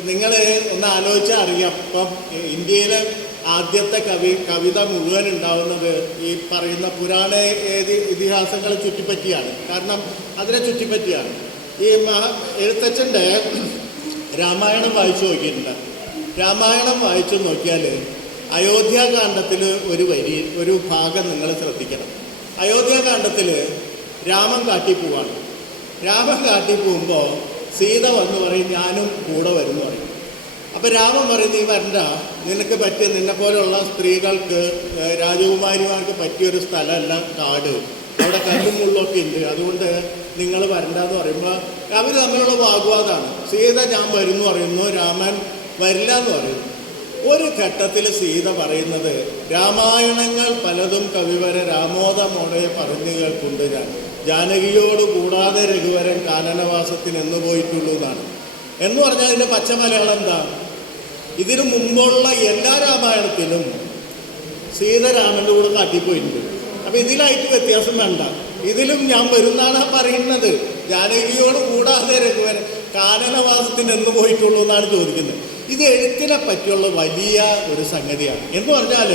നിങ്ങൾ ഒന്ന് ആലോചിച്ചാൽ അറിയാം. ഇപ്പം ഇന്ത്യയിലെ ആദ്യത്തെ കവിത മുഴുവൻ ഉണ്ടാവുന്നത് ഈ പറയുന്ന പുരാണ ഇതിഹാസങ്ങളെ ചുറ്റിപ്പറ്റിയാണ്. കാരണം അതിനെ ചുറ്റിപ്പറ്റിയാണ്. ഈ എഴുത്തച്ഛൻ്റെ രാമായണം വായിച്ചു നോക്കിയിട്ടുണ്ട്. രാമായണം വായിച്ചു നോക്കിയാൽ അയോധ്യാകാന്ഡത്തിൽ ഒരു ഭാഗം നിങ്ങൾ ശ്രദ്ധിക്കണം. അയോധ്യാകാന്ഡത്തിൽ രാമൻ കാട്ടി പോവാണ്. രാമൻ കാട്ടി പോകുമ്പോൾ സീത വന്ന് പറയും ഞാനും കൂടെ വരുന്നു പറയും. അപ്പം രാമൻ പറയും നീ വരണ്ട, നിനക്ക് പറ്റിയ നിന്നെ പോലെയുള്ള സ്ത്രീകൾക്ക് രാജകുമാരിമാർക്ക് പറ്റിയൊരു സ്ഥലമല്ല കാട്, അവിടെ കല്ലും മുള്ളൊക്കെ ഉണ്ട്, അതുകൊണ്ട് നിങ്ങൾ വരണ്ടെന്ന് പറയുമ്പോൾ അവർ തമ്മിലുള്ള വാഗ്വാദമാണ്. സീത ഞാൻ വരുന്നു പറയുന്നു, രാമൻ വരില്ല എന്ന് പറയുന്നു. ഒരു ഘട്ടത്തിൽ സീത പറയുന്നത് രാമായണങ്ങൾ പലതും കവിവര രാമോദമോടെ പറഞ്ഞു കേൾക്കുണ്ട് ഞാൻ, ജാനകിയോട് കൂടാതെ രഘുവരൻ കാനനവാസത്തിന് എന്ന് പോയിട്ടുള്ളൂ എന്നാണ്. എന്ന് പറഞ്ഞാൽ അതിൻ്റെ പച്ച മലയാളം എന്താ? ഇതിനു മുമ്പുള്ള എല്ലാ രാമായണത്തിലും സീതരാമൻ്റെ കൂടെ കാട്ടിപ്പോയിട്ടുണ്ട്. അപ്പം ഇതിലായിട്ട് വ്യത്യാസം വേണ്ട, ഇതിലും ഞാൻ വരുന്നാണ് പറയുന്നത്. ജാനകിയോട് കൂടാതെ രഘുവരൻ കാനനവാസത്തിന് എന്ന് പോയിട്ടുള്ളൂ എന്നാണ് ചോദിക്കുന്നത്. ഇത് എഴുത്തിനെ പറ്റിയുള്ള വലിയ ഒരു സംഗതിയാണ്. എന്ന് പറഞ്ഞാൽ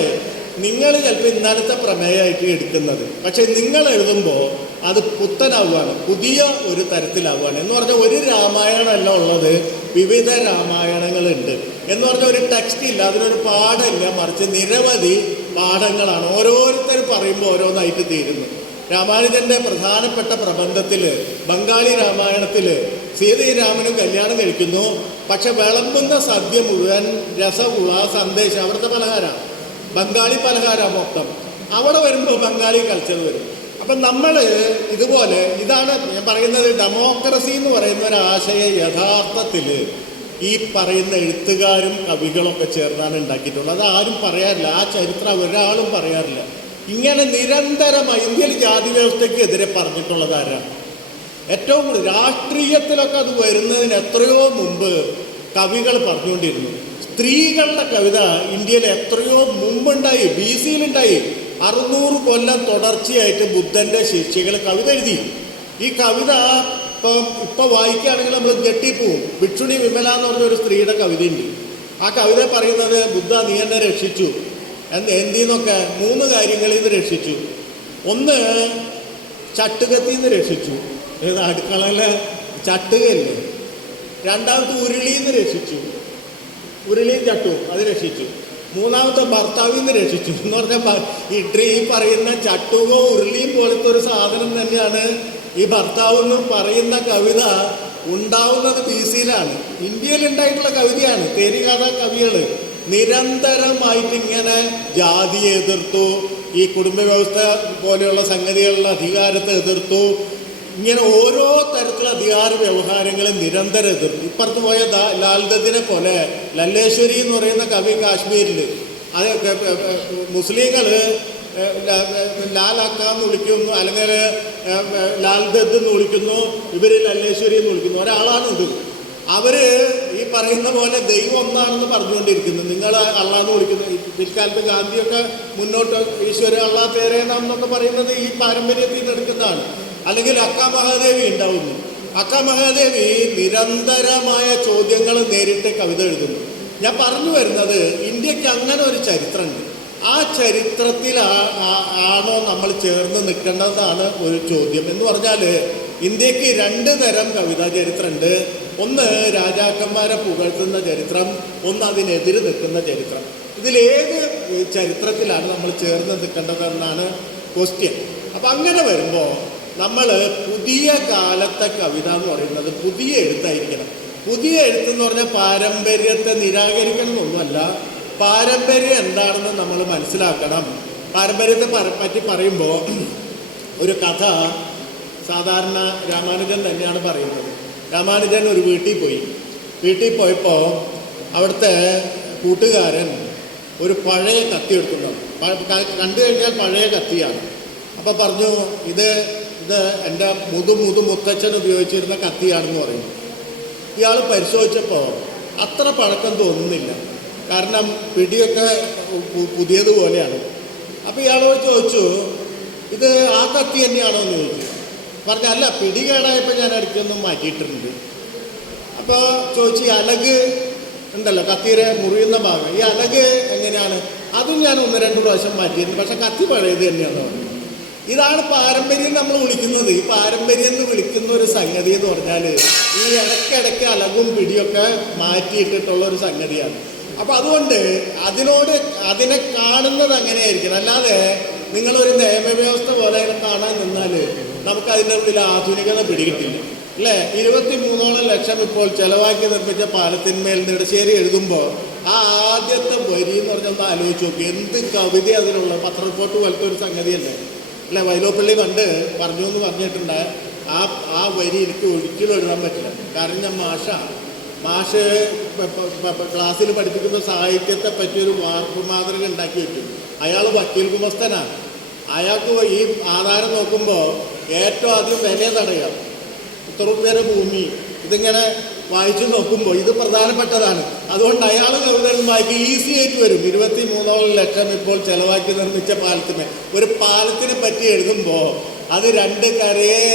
നിങ്ങൾ ചിലപ്പോൾ ഇന്നലത്തെ പ്രമേയമായിട്ട് എടുക്കുന്നത്, പക്ഷെ നിങ്ങൾ എഴുതുമ്പോൾ അത് പുത്തനാവുകയാണ്, പുതിയ ഒരു തരത്തിലാവുകയാണ്. എന്ന് പറഞ്ഞാൽ ഒരു രാമായണമല്ല ഉള്ളത്, വിവിധ രാമായണങ്ങളുണ്ട്. എന്ന് പറഞ്ഞാൽ ഒരു ടെക്സ്റ്റ് ഇല്ല, അതിനൊരു പാഠമില്ല, മറിച്ച് നിരവധി പാഠങ്ങളാണ്. ഓരോരുത്തർ പറയുമ്പോൾ ഓരോന്നായിട്ട് തീരുന്നു. രാമാനുജൻ്റെ പ്രധാനപ്പെട്ട പ്രബന്ധത്തിൽ ബംഗാളി രാമായണത്തിൽ സീതയും രാമനും കല്യാണം കഴിക്കുന്നു. പക്ഷെ വിളമ്പുന്ന സദ്യ മുഴുവൻ രസഗുള, സന്ദേശം, അവിടുത്തെ പലഹാരമാണ്, ബംഗാളി പലഹാരമാണ് മൊത്തം. അവിടെ വരുമ്പോൾ ബംഗാളി കൾച്ചർ വരും. അപ്പം നമ്മൾ ഇതുപോലെ ഇതാണ് ഞാൻ പറയുന്നത്. ഡെമോക്രസി എന്ന് പറയുന്ന ഒരാശയം യഥാർത്ഥത്തിൽ ഈ പറയുന്ന എഴുത്തുകാരും കവികളൊക്കെ ചേർന്നാണ് ഉണ്ടാക്കിയിട്ടുള്ളത്. അത് ആരും പറയാറില്ല, ആ ചരിത്രം ഒരാളും പറയാറില്ല. ഇങ്ങനെ നിരന്തരമായി ഇന്ത്യയിൽ ജാതി വ്യവസ്ഥയ്ക്കെതിരെ പറഞ്ഞിട്ടുള്ളത് ആരാണ്? ഏറ്റവും കൂടുതൽ രാഷ്ട്രീയത്തിലൊക്കെ അത് വരുന്നതിന് എത്രയോ മുമ്പ് കവികൾ പറഞ്ഞുകൊണ്ടിരുന്നു. സ്ത്രീകളുടെ കവിത ഇന്ത്യയിൽ എത്രയോ മുമ്പുണ്ടായി, BC യിലുണ്ടായി. 600 കൊല്ലം തുടർച്ചയായിട്ട് ബുദ്ധൻ്റെ ശിഷ്യകൾ കവിത എഴുതി. ഈ കവിത ഇപ്പോൾ വായിക്കുകയാണെങ്കിൽ നമ്മൾ ഞെട്ടിപ്പോവും. ഭിക്ഷുണി വിമല എന്ന് പറഞ്ഞൊരു സ്ത്രീയുടെ കവിതയുണ്ട്. ആ കവിത പറയുന്നത് ബുദ്ധ നീ എന്നെ രക്ഷിച്ചു, എന്തിന്നൊക്കെ 3 കാര്യങ്ങളിൽ നിന്ന് രക്ഷിച്ചു. ഒന്ന്, ചട്ടുകത്തിൽ നിന്ന് രക്ഷിച്ചു, അടുക്കളയിലെ ചട്ടുകയില്ലേ. രണ്ടാമത്തെ ഉരുളിയിൽ നിന്ന് രക്ഷിച്ചു, ഉരുളിയും ചട്ടും അത് രക്ഷിച്ചു. മൂന്നാമത്തെ ഭർത്താവിൽ നിന്ന് രക്ഷിച്ചു. എന്ന് പറഞ്ഞാൽ ഈ പറയുന്ന ചട്ടുകോ ഉരുളിയും പോലത്തെ ഒരു സാധനം തന്നെയാണ് ഈ ഭർത്താവ് എന്ന് പറയുന്ന കവിത ഉണ്ടാവുന്നത് BC യിലാണ്. ഇന്ത്യയിൽ ഉണ്ടായിട്ടുള്ള കവിതയാണ്. തേരികഥ കവികൾ നിരന്തരമായിട്ട് ഇങ്ങനെ ജാതിയെ എതിർത്തു, ഈ കുടുംബ വ്യവസ്ഥ പോലെയുള്ള സംഗതികളുടെ അധികാരത്തെ എതിർത്തു, ഇങ്ങനെ ഓരോ തരത്തിലുള്ള അധികാര വ്യവഹാരങ്ങളെ നിരന്തരം എതിർക്കും. ഇപ്പുറത്ത് പോയ ലാൽദത്തിനെ പോലെ ലല്ലേശ്വരി എന്ന് പറയുന്ന കവി കാശ്മീരിൽ അത് മുസ്ലിങ്ങൾ ലാലാക്കാന്ന് വിളിക്കുന്നു, അല്ലെങ്കിൽ ലാൽദത്ത് എന്ന് വിളിക്കുന്നു, ഇവർ ലല്ലേശ്വരി എന്ന് വിളിക്കുന്നു. ഒരാളാണ് ഇത്. അവർ ഈ പറയുന്ന പോലെ ദൈവം ഒന്നാണെന്ന് പറഞ്ഞുകൊണ്ടിരിക്കുന്നു. നിങ്ങൾ അള്ളാന്ന് വിളിക്കുന്നു. പിൽക്കാലത്ത് ഗാന്ധിയൊക്കെ മുന്നോട്ട് ഈശ്വര അള്ളാ തേരേ നാം എന്നൊക്കെ പറയുന്നത് ഈ പാരമ്പര്യത്തിൽ നിന്ന് എടുക്കുന്നതാണ്. അല്ലെങ്കിൽ അക്ക മഹാദേവി ഉണ്ടാവുന്നു. അക്ക മഹാദേവി നിരന്തരമായ ചോദ്യങ്ങൾ നേരിട്ട് കവിത എഴുതുന്നു. ഞാൻ പറഞ്ഞു വരുന്നത് ഇന്ത്യക്ക് അങ്ങനെ ഒരു ചരിത്രമുണ്ട്. ആ ചരിത്രത്തിൽ ആണോ നമ്മൾ ചേർന്ന് നിൽക്കേണ്ടതാണ് ഒരു ചോദ്യം. എന്ന് പറഞ്ഞാൽ ഇന്ത്യക്ക് 2 തരം കവിതാ ചരിത്രമുണ്ട്. ഒന്ന് രാജാക്കന്മാരെ പുകഴ്ത്തുന്ന ചരിത്രം, ഒന്ന് അതിനെതിരെ നിൽക്കുന്ന ചരിത്രം. ഇതിലേത് ചരിത്രത്തിലാണ് നമ്മൾ ചേർന്ന് നിൽക്കേണ്ടതെന്നാണ് ക്വസ്റ്റ്യൻ. അപ്പം അങ്ങനെ വരുമ്പോൾ നമ്മൾ പുതിയ കാലത്തെ കവിത എന്ന് പറയുന്നത് പുതിയ എഴുത്തായിരിക്കണം. പുതിയ എഴുത്തെന്ന് പറഞ്ഞാൽ പാരമ്പര്യത്തെ നിരാകരിക്കണം എന്നൊന്നുമല്ല. പാരമ്പര്യം എന്താണെന്ന് നമ്മൾ മനസ്സിലാക്കണം. പാരമ്പര്യത്തെ പറ്റി പറയുമ്പോൾ ഒരു കഥ സാധാരണ രാമാനുജൻ തന്നെയാണ് പറയുന്നത്. രാമാനുജൻ ഒരു വീട്ടിൽ പോയപ്പോൾ അവിടുത്തെ കൂട്ടുകാരൻ ഒരു പഴയ കത്തി എടുക്കുന്നു. കണ്ടു കഴിഞ്ഞാൽ പഴയ കത്തിയാണ്. അപ്പോൾ പറഞ്ഞു, ഇത് എൻ്റെ മുത്തച്ഛൻ ഉപയോഗിച്ചിരുന്ന കത്തിയാണെന്ന് പറയുന്നു. ഇയാൾ പരിശോധിച്ചപ്പോൾ അത്ര പഴക്കം തോന്നുന്നില്ല. കാരണം പിടിയൊക്കെ പുതിയതുപോലെയാണ്. അപ്പോൾ ഇയാളോട് ചോദിച്ചു, ഇത് ആ കത്തി തന്നെയാണോ എന്ന് ചോദിച്ചു. പറഞ്ഞല്ല, പിടി കേടായപ്പോൾ ഞാൻ ഇടയ്ക്കൊന്നും മാറ്റിയിട്ടുണ്ട്. അപ്പോൾ ചോദിച്ചു, ഈ അലക് ഉണ്ടല്ലോ, കത്തിയുടെ മുറിയുന്ന ഭാഗം, ഈ അലക് എങ്ങനെയാണ്? അതും ഞാൻ 1-2 പ്രാവശ്യം മാറ്റിയിരുന്നു, പക്ഷെ കത്തി പഴയത് തന്നെയാണ് പറഞ്ഞു. ഇതാണ് പാരമ്പര്യം നമ്മൾ വിളിക്കുന്നത്. ഈ പാരമ്പര്യം എന്ന് വിളിക്കുന്ന ഒരു സംഗതി എന്ന് പറഞ്ഞാൽ ഈ ഇടയ്ക്കിടയ്ക്ക് അലകും പിടിയൊക്കെ മാറ്റിയിട്ടിട്ടുള്ള ഒരു സംഗതിയാണ്. അപ്പം അതുകൊണ്ട് അതിനെ കാണുന്നത് അങ്ങനെയായിരിക്കണം. അല്ലാതെ നിങ്ങളൊരു നിയമവ്യവസ്ഥ പോലെ കാണാൻ നിന്നാൽ നമുക്ക് അതിൻ്റെ ഉള്ളിൽ ആധുനികത പിടികിട്ടില്ല, അല്ലേ? 23 ലക്ഷം ഇപ്പോൾ ചിലവാക്കി നിർമ്മിച്ച പാലത്തിന്മേൽ നെടുശ്ശേരി എഴുതുമ്പോൾ ആ ആദ്യത്തെ വരി എന്ന് പറഞ്ഞൊന്ന് ആലോചിച്ച് നോക്കി. എന്ത് കവിത അതിലുള്ള പത്രറിപ്പോർട്ട് പോലത്തെ ഒരു സംഗതിയല്ലേ, അല്ലേ? വൈലോപ്പള്ളി പണ്ട് പറഞ്ഞു എന്ന് പറഞ്ഞിട്ടുണ്ട്, ആ വരി എനിക്ക് ഒരിക്കലും എഴുതാൻ പറ്റില്ല. കാരണം ഞാൻ മാഷ് ക്ലാസ്സിൽ പഠിപ്പിക്കുന്ന സാഹിത്യത്തെ പറ്റിയൊരു വാർപ്പ് മാതൃക ഉണ്ടാക്കി വെക്കും. അയാൾ വക്കീൽ ഗുമസ്തനാണ്. അയാൾക്ക് ഈ ആധാരം നോക്കുമ്പോൾ ഏറ്റവും ആദ്യം വില തടയാം, ഇത്ര രൂപയുടെ ഭൂമി, ഇതിങ്ങനെ വായിച്ചു നോക്കുമ്പോൾ ഇത് പ്രധാനപ്പെട്ടതാണ്. അതുകൊണ്ട് അയാൾ കവിതകൾ വായിക്കുക ഈസി ആയിട്ട് വരും. 23 ലക്ഷം ഇപ്പോൾ ചിലവാക്കി നിർമ്മിച്ച പാലത്തിന്, ഒരു പാലത്തിനെ പറ്റി എഴുതുമ്പോൾ അത് 2 കരയെ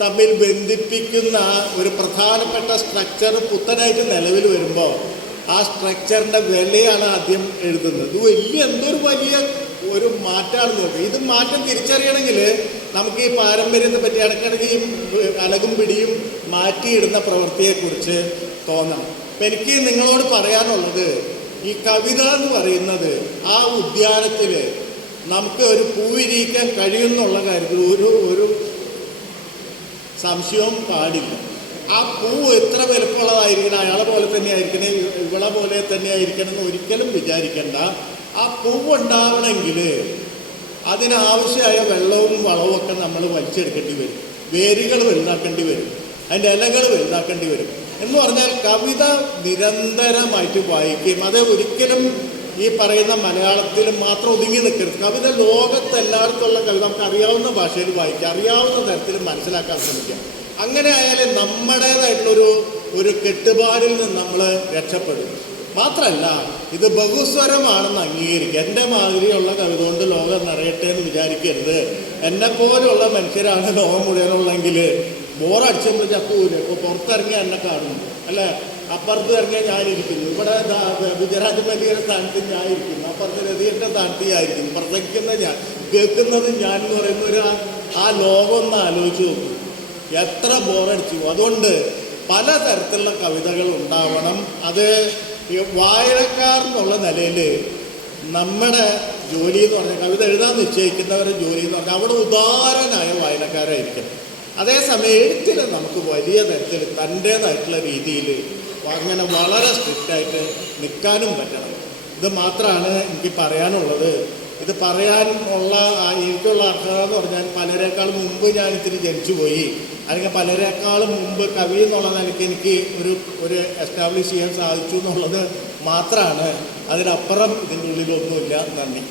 തമ്മിൽ ബന്ധിപ്പിക്കുന്ന ഒരു പ്രധാനപ്പെട്ട സ്ട്രക്ചർ പുത്തനായിട്ട് നിലവിൽ വരുമ്പോൾ ആ സ്ട്രക്ചറിൻ്റെ വിലയാണ് ആദ്യം എഴുതുന്നത്. ഇത് എന്തൊരു വലിയ ഒരു മാറ്റമാണ് നോക്കുക. ഇത് മാറ്റം തിരിച്ചറിയണമെങ്കിൽ നമുക്ക് ഈ പാരമ്പര്യത്തെ പറ്റി ഇടയ്ക്കിടയ്ക്ക് ഈ അലകും പിടിയും മാറ്റിയിടുന്ന പ്രവൃത്തിയെക്കുറിച്ച് തോന്നണം. അപ്പം എനിക്ക് നിങ്ങളോട് പറയാനുള്ളത്, ഈ കവിത എന്ന് പറയുന്നത് ആ ഉദ്യാനത്തിൽ നമുക്ക് ഒരു പൂവിരിക്കാൻ കഴിയുമെന്നുള്ള കാര്യത്തിൽ ഒരു സംശയവും പാടില്ല. ആ പൂവ് എത്ര വലുപ്പമുള്ളതായിരിക്കണം, അയാളെ പോലെ തന്നെ ആയിരിക്കണം, ഇവളെ പോലെ തന്നെ ആയിരിക്കണം എന്ന് ഒരിക്കലും വിചാരിക്കേണ്ട. ആ പൂവുണ്ടാവണമെങ്കിൽ അതിനാവശ്യമായ വെള്ളവും വളവും ഒക്കെ നമ്മൾ വലിച്ചെടുക്കേണ്ടി വരും. വേരുകൾ വലുതാക്കേണ്ടി വരും, അതിൻ്റെ ഇലകൾ വലുതാക്കേണ്ടി വരും. എന്ന് പറഞ്ഞാൽ കവിത നിരന്തരമായിട്ട് വായിക്കുകയും അത് ഒരിക്കലും ഈ പറയുന്ന മലയാളത്തിൽ മാത്രം ഒതുങ്ങി നിൽക്കരുത്. കവിത ലോകത്തെല്ലായിടത്തുള്ള കവിത നമുക്ക് അറിയാവുന്ന ഭാഷയിൽ വായിക്കുക, അറിയാവുന്ന തരത്തിൽ മനസ്സിലാക്കാൻ ശ്രമിക്കുക. അങ്ങനെ ആയാലും നമ്മുടേതായിട്ടുള്ളൊരു കെട്ടുപാടിൽ നിന്ന് നമ്മൾ രക്ഷപ്പെടും. മാത്രമല്ല ഇത് ബഹുസ്വരമാണെന്ന് അംഗീകരിക്കുക. എൻ്റെ മാതിരിയുള്ള കവിത കൊണ്ട് ലോകം നിറയട്ടെ എന്ന് വിചാരിക്കരുത്. എന്നെപ്പോലെയുള്ള മനുഷ്യരാണ് ലോകം മുഴുവനുള്ളെങ്കിൽ ബോറടിച്ചപ്പോൾ ചത്തൂര്. ഇപ്പോൾ പുറത്തിറങ്ങിയാൽ എന്നെ കാണുന്നു, അല്ലേ? അപ്പുറത്ത് ഇറങ്ങിയാൽ ഞാനിരിക്കുന്നു, ഇവിടെ ഗുജറാത്ത് മലിയുടെ സ്ഥാനത്ത് ഞാൻ ഇരിക്കുന്നു, അപ്പുറത്ത് രതിയുടെ സ്ഥാനത്ത് ഞാൻ ഇരിക്കുന്നു, പ്രസംഗിക്കുന്ന ഞാൻ, കേൾക്കുന്നത് ഞാൻ എന്ന് പറയുന്ന ആ ലോകം ഒന്ന് ആലോചിച്ച് നോക്കും, എത്ര ബോറടിച്ചു. അതുകൊണ്ട് പലതരത്തിലുള്ള കവിതകൾ ഉണ്ടാവണം. അത് വായനക്കാർ എന്നുള്ള നിലയിൽ നമ്മുടെ ജോലി എന്ന് പറഞ്ഞാൽ കവിത എഴുതാൻ നിശ്ചയിക്കുന്നവരുടെ ജോലി എന്ന് പറഞ്ഞാൽ അവിടെ ഉദാരനായ വായനക്കാരായിരിക്കണം. അതേസമയം എഴുത്തിൽ നമുക്ക് വലിയ തരത്തിൽ തൻ്റേതായിട്ടുള്ള രീതിയിൽ അങ്ങനെ വളരെ സ്ട്രിക്റ്റായിട്ട് നിൽക്കാനും പറ്റണം. ഇത് മാത്രമാണ് എനിക്ക് പറയാനുള്ളത്. ഇത് പറയാനുള്ള എനിക്കുള്ള അർഹത എന്ന് പറഞ്ഞാൽ പലരെക്കാൾ മുമ്പ് ഞാൻ ഇത്തിരി ജനിച്ചു പോയി. അല്ലെങ്കിൽ പലരെക്കാളും മുമ്പ് കവി എന്നുള്ള നിലയ്ക്ക് എനിക്ക് ഒരു എസ്റ്റാബ്ലിഷ് ചെയ്യാൻ സാധിച്ചു എന്നുള്ളത് മാത്രമാണ്. അതിനപ്പുറം ഇതിൻ്റെ ഉള്ളിലൊന്നുമില്ല. നന്ദി.